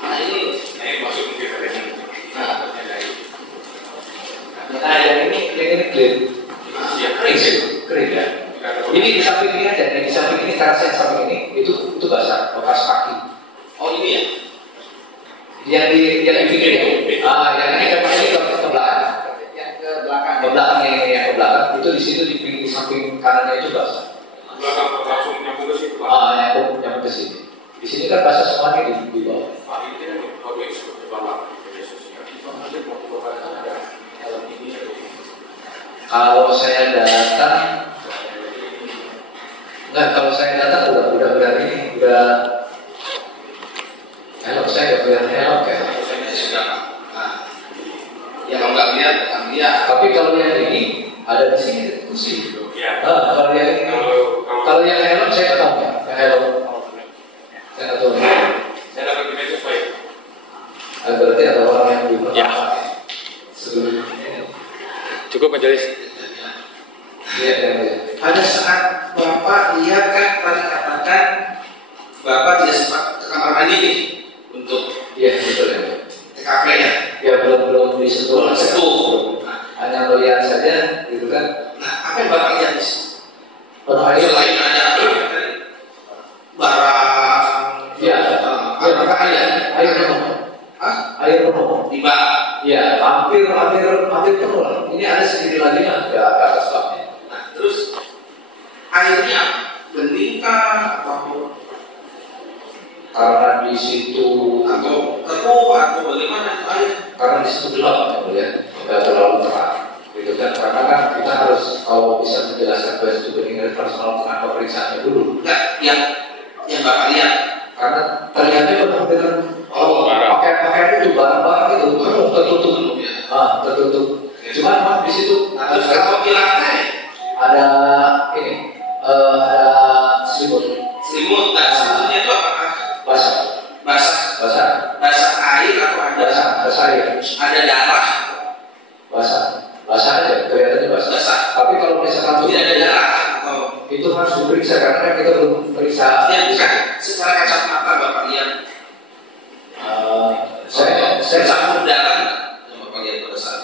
nah ini Masuk mungkin dari ini. Nah yang ini clear. Kering ya. Ini di samping ini aja, di samping ini teras yang samping ini itu basah, bekas kaki. oh ini ya. Yang di pinggir ya. Yang ini kan ini ke belakang. Yang ke belakang. Ke belakang yang ke belakang itu di situ di samping kanannya itu basah. Belakang langsung nyambung ke situ Pak. Yang ke sini. Di sini kan basah semuanya di bawah. Pak ini kan foto yang seperti Bapak media sosial. Kalau saya datang Nah kalau saya datang udah ini udah helm, saya nggak kelihatan helm kayak. Saya sudah. Nah, ya kalau nggak lihat, nggak lihat. Tapi kalau yang ini ada di sini kursi. Ya. Kalau yang ini, kalau yang helm saya nggak tahu ya. Helm, saya nggak tahu. Saya dapat di meja baik. Berarti ada orang yang di belakang. Ya. Sebelum Cukup majelis. ya. Pada saat Bapak lihat kan tadi katakan Bapak tidak sempat ke kamar mandi nih untuk Iya betul ya. TKP ya. Ya belum disentuh. Belum disentuh. Hanya melihat saja, gitu kan? Nah, apa yang Bapak lihat di sini? Penuh air. Selain ada barang, Ya, apakah air penuh. Hah? Air penuh. Di bak. Ya, hampir penuh lah. Ini ada sedikit lagi nggak? Ya, ke atas baknya. Nah, terus airnya bening kah atau Karena di situ keruh atau bagaimana itu air? karena di situ gelap, ya, nggak terlalu terang, gitu kan? Karena kan kita harus kalau bisa menjelaskan bahwa itu bening dari personal dengan pemeriksaannya dulu. Enggak, yang Bapak lihat. Karena terlihatnya penuh dengan pakaian itu barang-barang itu penuh tertutup, tertutup. Cuman memang di situ Nah, terus kalau di lantai ada ini ada selimut selimut, dan selimutnya itu apakah basah basah air atau ada air ada darah? basah aja kelihatannya basah. Tapi kalau misalkan Tidak ada darah atau itu harus diperiksa karena kita belum periksa. ya bukan secara kasat mata Bapak lihat Saya campur darah nggak yang Bapak lihat pada saat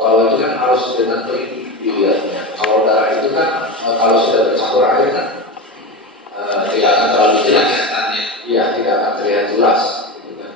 kalau itu kan harus dengan teliti dilihatnya. Kalau darah itu kan kalau sudah bercampur air kan tidak akan terlalu jelas. kelihatannya? Iya, tidak akan terlihat jelas. Gitu kan.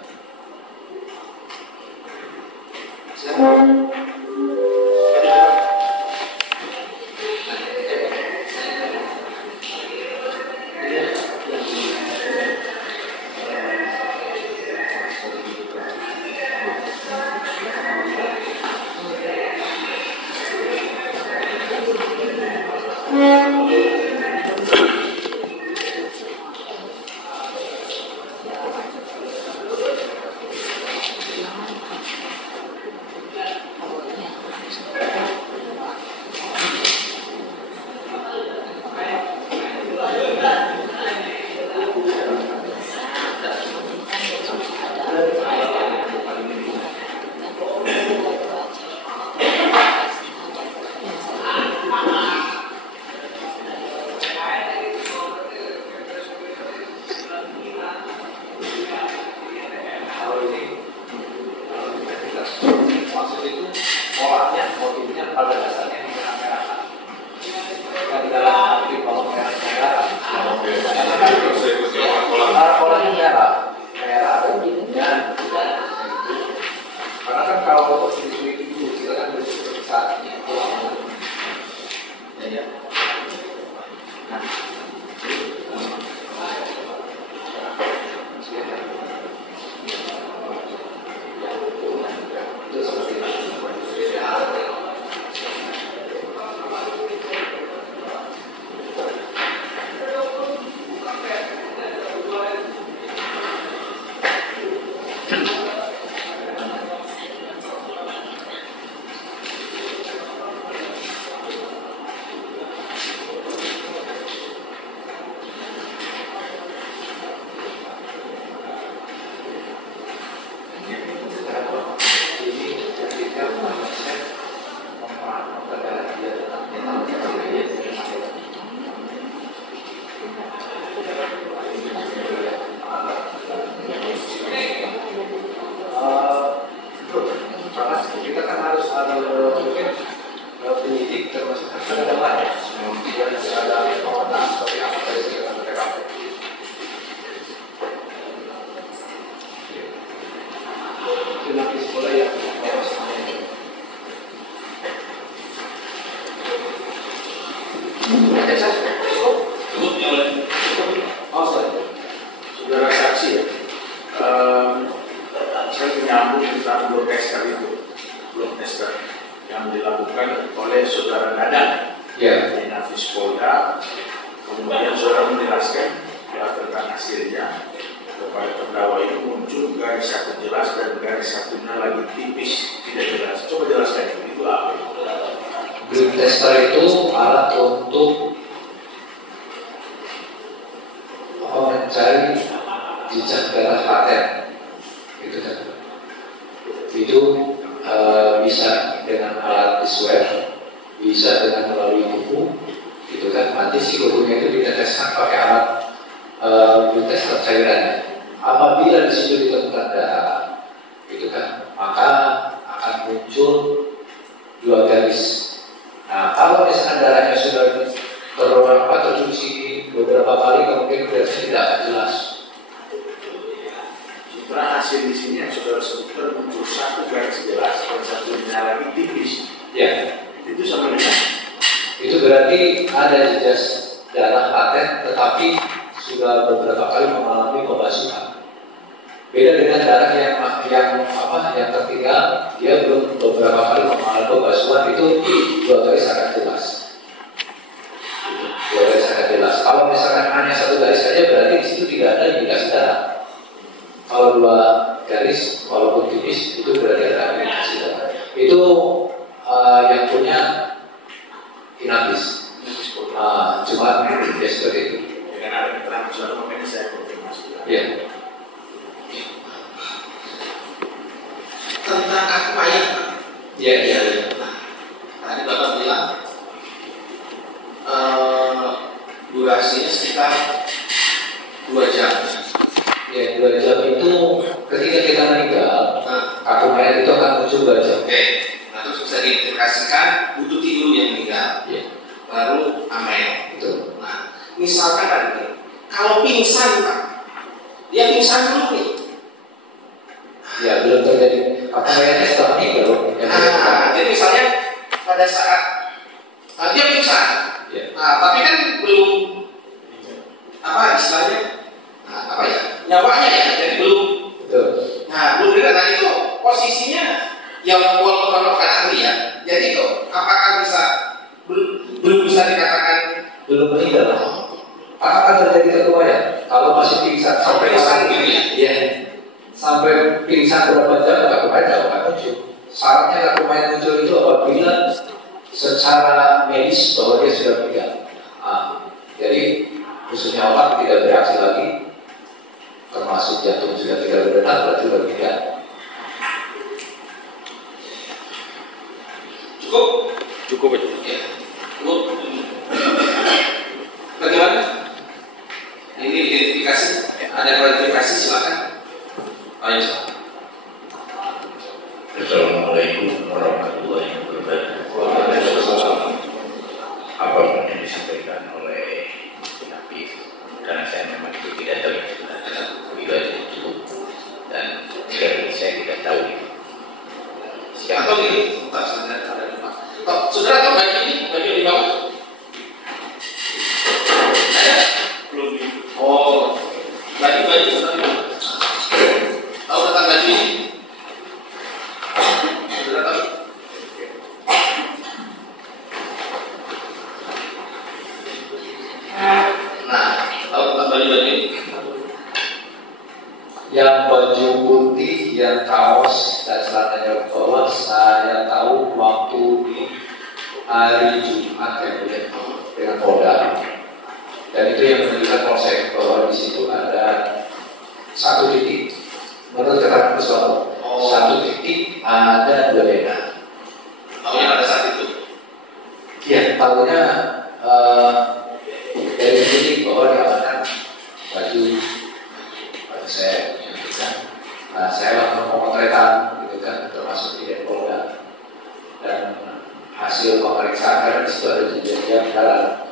Saudara saksi ya, saya menyambung tentang blok tester itu, blok tester yang dilakukan oleh saudara Dadang di Nafis Polda kemudian saudara menjelaskan tentang hasilnya kepada terdakwa itu muncul garis satu jelas dan garis satunya lagi tipis tidak jelas. Coba jelaskan itu apa? Blood tester itu alat untuk mencari jejak darah paten, gitu kan? Itu bisa dengan alat swab, bisa dengan melalui kuku, gitu kan? Nanti si kukunya itu diteteskan pakai alat blood tester cairannya. Apabila di situ ditemukan darah, gitu kan, maka akan muncul 2 garis. Nah, kalau misalkan darahnya sudah tercuci beberapa kali, kemudian garisnya tidak akan jelas. Sementara hasil di sini yang saudara sebutkan muncul satu garis jelas dan satunya lagi tipis. Ya, itu sama dengan itu berarti ada jejak darah paten, tetapi sudah beberapa kali mengalami pembasuhan. Beda dengan darah yang tertinggal, dia belum beberapa kali mengalami pembasuhan, itu 2 garis akan jelas. 2 garis akan jelas. Kalau misalkan hanya 1 garis saja, berarti di situ tidak ada indikasi darah. Kalau 2 garis, walaupun tipis, itu berarti ada indikasi darah. Itu yang punya inapis. Cuma ya seperti itu. dengan ada keterangan saudara, makanya saya konfirmasi. Ya. Tentang aku mayat. Iya. Tadi Bapak bilang durasinya sekitar 2 jam. Ya, 2 jam itu ketika kita meninggal, kartu mayat itu akan muncul 2 jam. Oke. Nah, terus bisa diinterpretasikan butuh tidur yang meninggal. Ya, Baru amal. betul. Nah, misalkan tadi, kalau pingsan Pak, dia pingsan dulu nih. Ya, belum terjadi. Kartu mayatnya setelah meninggal. Jadi misalnya pada saat dia pingsan, Ya. tapi kan belum istilahnya nyawanya ya, jadi belum. Betul. Nah, belum dengar. Nah itu posisinya yang walaupun bukan ahli ya. Jadi itu apakah belum bisa dikatakan Belum meninggal. Akan terjadi kartu mayat. Kalau masih pingsan sampai pingsan gitu ya. Ya, sampai pingsan berapa jam kartu mayat tidak akan muncul. Syaratnya kartu mayat muncul itu apabila secara medis bahwa dia sudah meninggal. Jadi khususnya otak tidak bereaksi lagi, termasuk jantung sudah tidak berdetak, berarti sudah meninggal. Cukup itu. Ya. Cukup. Bagaimana? Ini identifikasi. Ada klarifikasi, silakan. Ayo. Assalamualaikum warahmatullahi wabarakatuh. Apa yang disampaikan oleh Nabi, karena saya memang tidak tahu itu aja cukup, dan sekali saya tidak tahu siapa. Atau ini, saudara tahu baju ini, baju di bawah? Ada? Belum. Oh, baju tahu tentang baju ini? Saudara tahu? Nah, tahu tentang baju ini? Yang baju putih, yang kaos dan celananya bawah, saya tahu waktu di hari Jumat kemudian dengan Polda, dan itu yang menunjukkan proses bahwa di situ ada 1 titik menurut keterangan pesawat, 1 titik ada 2 DNA. Tahunya pada saat itu? Ya, tahunya dari titik bahwa diamankan baju saya. Nah, saya lakukan pemotretan, gitu kan, termasuk di Polda, dan hasil pemeriksaan karena di situ ada jejak darah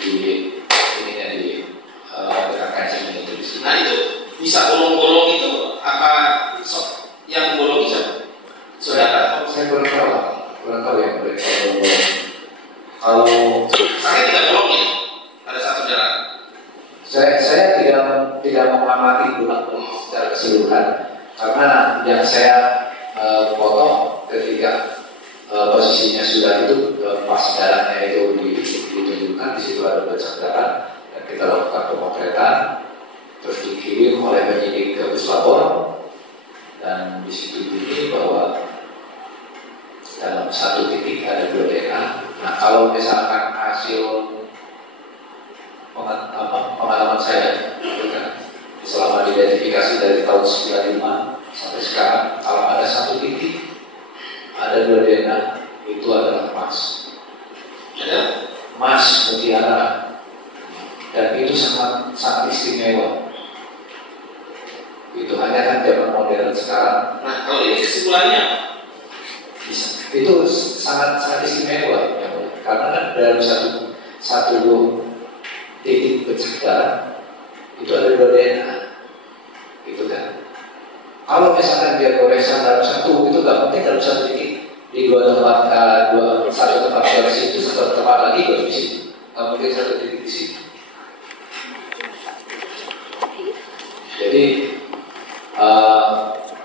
di kancing ini di sini. Nah itu bisa bolong-bolong itu apa yang bolong itu? Saudara? Saya kurang tahu yang bolong. Kalau Saya tidak bolong ya pada saat saudara. saya tidak mengamati bolong secara keseluruhan, karena yang saya foto ketika posisinya sudah itu pas darahnya itu ditunjukkan, di situ ada bercak darah, kita lakukan pemotretan, terus dikirim oleh penyidik ke Puslapor, dan di situ bunyi bahwa dalam satu titik ada 2 DNA. Nah, kalau misalkan hasil pengalaman saya selama identifikasi dari tahun 95 sampai sekarang, kalau ada satu titik ada 2 DNA, itu adalah emas. Ada emas mutiara, dan itu sangat istimewa. Itu hanya kan zaman modern sekarang. Nah, kalau ini kesimpulannya bisa. Itu sangat istimewa ya, karena kan dalam satu titik penciptaan itu ada 2 DNA, gitu kan. Kalau misalkan dia goresan dalam satu, itu nggak penting dalam satu titik, di 2 tempat, satu tempat dari situ, satu tempat lagi baru di situ, nggak mungkin satu titik di situ. Jadi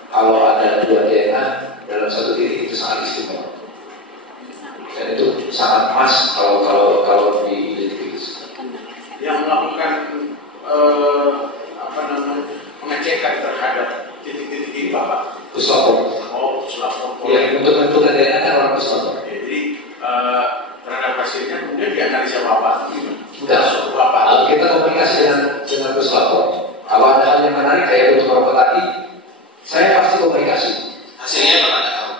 kalau ada 2 DNA dalam satu titik itu sangat istimewa, dan itu sangat pas kalau diidentifikasi. Yang melakukan pengecekan terhadap titik-titik ini Bapak? Puslapor. Oh, Puslapor. Ya, untuk menentukan DNA kan orang Puslapor. Jadi terhadap hasilnya kemudian dianalisa Bapak? Enggak, Bapak. Kita komunikasi dengan Puslapor. Kalau ada hal yang menarik kayak untuk rokok tadi, saya pasti komunikasi. hasilnya apa nggak tahu?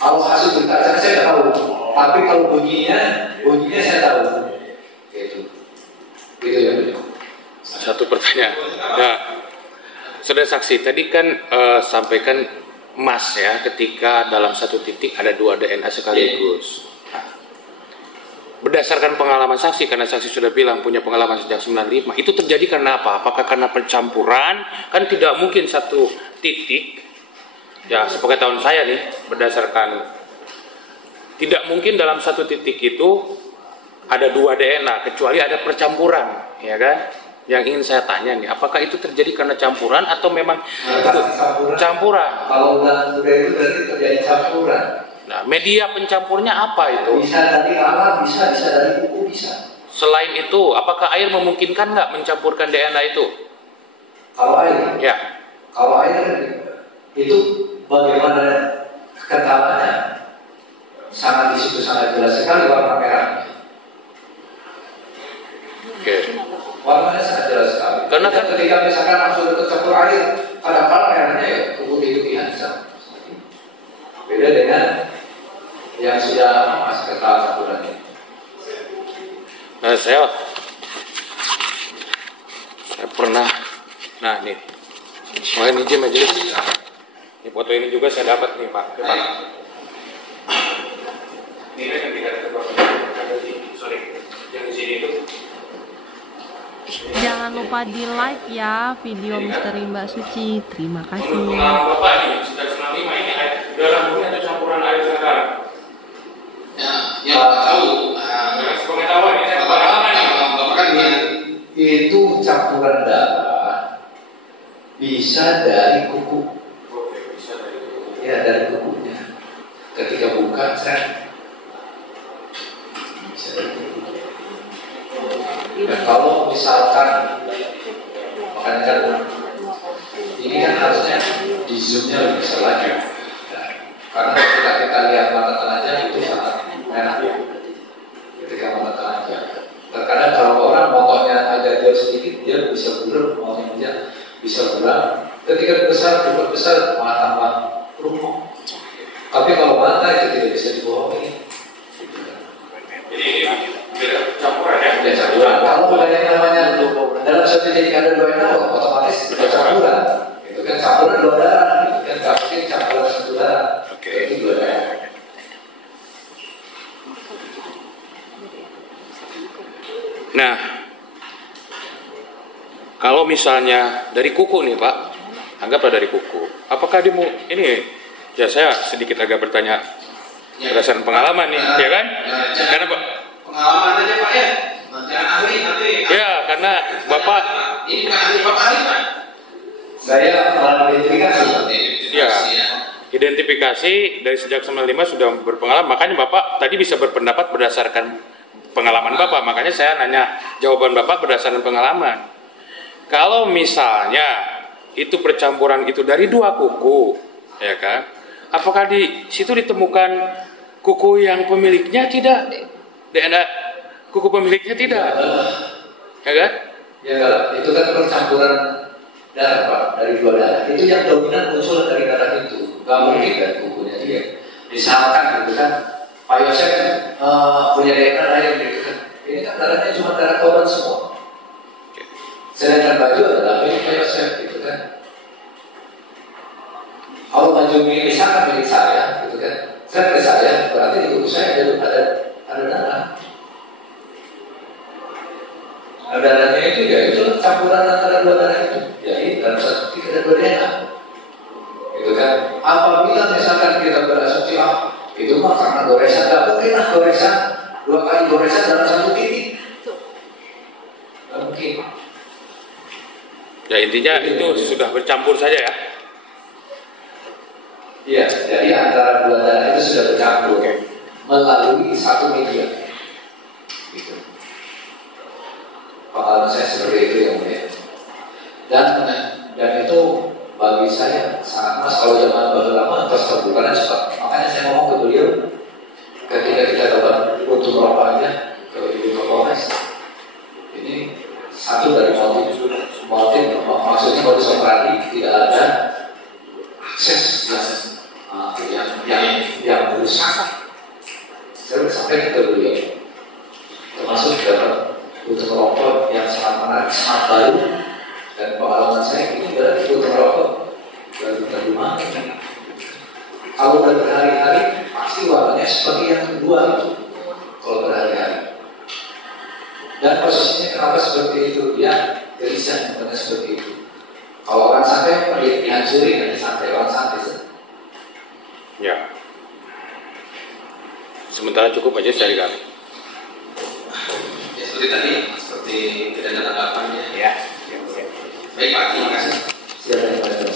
Kalau hasil berita saya nggak tahu, tapi kalau bunyinya saya tahu. Gitu ya. Satu pertanyaan. Ya, saudara saksi, tadi kan sampaikan emas ya, ketika dalam satu titik ada 2 DNA sekaligus. Berdasarkan pengalaman saksi, karena saksi sudah bilang punya pengalaman sejak 95, itu terjadi karena apa? Apakah karena pencampuran? Kan tidak mungkin satu titik, ya sepengetahuan saya nih, berdasarkan tidak mungkin dalam satu titik itu ada 2 DNA, kecuali ada percampuran, ya kan? Yang ingin saya tanya nih, apakah itu terjadi karena campuran atau memang itu campuran? Kalau udah itu berarti terjadi campuran. Nah, media pencampurnya apa itu? Bisa dari alam, bisa dari buku, bisa. Selain itu, apakah air memungkinkan nggak mencampurkan DNA itu? Kalau air? Ya. Kalau air itu bagaimana kekentalannya? Sangat di situ sangat jelas sekali warna merahnya. Oke. Warnanya sangat jelas sekali. Karena kan ketika misalkan langsung tercampur air, kadang-kadang merahnya ya putih-putihan bisa. Beda dengan yang sudah masih kental campurannya. Nah, saya pernah. Nah, nih. Mohon izin majelis. Ini foto ini juga saya dapat nih, Pak. Pak. Ini kan kita ada di yang di sini itu. Jangan lupa di like ya video Misteri Mbak Suci. Terima kasih. Pengalaman Bapak ini sudah 95 ini darah murni atau campuran air sekarang? Ya, yang tahu. Pengetahuan ini pengalaman ya. Bapak kan itu campuran darah bisa dari kuku. Bisa dari kuku. Ya, dari kukunya. Ketika buka, saya bisa dari kuku. Nah, kalau misalkan makanya kan ini kan harusnya di zoomnya lebih besar lagi. Nah, karena ketika kita lihat mata telanjang itu sangat enak ya. Ketika mata telanjang, terkadang kalau orang motonya agak jauh sedikit dia bisa bulat, maunya dia bisa bulat. Ketika besar cukup besar malah tambah rumah. Tapi kalau mata itu tidak bisa dibohongi. Jadi campuran ya? Ya campuran. Kalau ada yang namanya dalam satu titik ada 2 DNA, otomatis itu campuran. Itu kan campuran 2 darah, itu kan nggak mungkin campuran 1 darah. Oke, itu 2 darah. Nah, kalau misalnya dari kuku nih Pak, anggaplah dari kuku. Apakah dia ini? Ya saya sedikit agak bertanya berdasarkan pengalaman nih, ya kan? Karena Pak. Pengalaman aja Pak ya, jangan ahli nanti. Ya, karena Bapak ini bukan ahli, Bapak ahli Pak. Saya identifikasi. Ya, identifikasi dari sejak 95 sudah berpengalaman. Makanya Bapak tadi bisa berpendapat berdasarkan pengalaman Bapak, makanya saya nanya jawaban Bapak berdasarkan pengalaman. Kalau misalnya itu percampuran itu dari 2 kuku, ya kan? Apakah di situ ditemukan kuku yang pemiliknya tidak? DNA kuku pemiliknya tidak, ya kan? Ya enggak, itu kan percampuran darah Pak, dari 2 darah. Itu yang dominan muncul dari darah itu. Gak mungkin kan kukunya dia. Misalkan gitu kan, Pak Yosef punya DNA lain gitu kan. Ini kan darahnya cuma darah korban semua. Sedangkan baju adalah milik Pak Yosef gitu kan. Kalau baju misalkan milik saya gitu kan, saya milik saya berarti di kuku saya ada darah. Darahnya itu ya itu campuran antara 2 darah itu. Jadi dalam satu titik ada 2 DNA. Gitu kan. Apabila misalkan kita berasumsi itu mah karena goresan, nggak mungkin lah goresan 2 kali goresan dalam satu titik. Nggak mungkin. Ya intinya itu sudah bercampur saja ya. Iya, jadi antara 2 darah itu sudah bercampur melalui satu media. Gitu. Pengalaman saya seperti itu yang mulia. Dan itu bagi saya sangat mas. Kalau zaman baru lama terus terbuka cepat. Makanya saya ngomong ke beliau ketika kita dapat untuk rokoknya ke Ibu Kapolres. Ini satu dari motif maksudnya modus operandi tidak ada akses yang berusaha. Saya sudah sampaikan ke beliau, termasuk dapat untuk rokok yang sangat menarik, sangat baru, dan pengalaman saya ini berarti untuk rokok berarti mana? Kalau berhari-hari pasti warnanya seperti yang kedua itu. Kalau berhari-hari. Dan posisinya kenapa seperti itu? Dia gelisah yang seperti itu. Kalau orang santai dihancuri dan santai orang santai. Ya. Sementara cukup aja dari kami. Ya seperti tadi, seperti tidak ada tanggapannya. Ya. Baik Pak, terima kasih. Siapa yang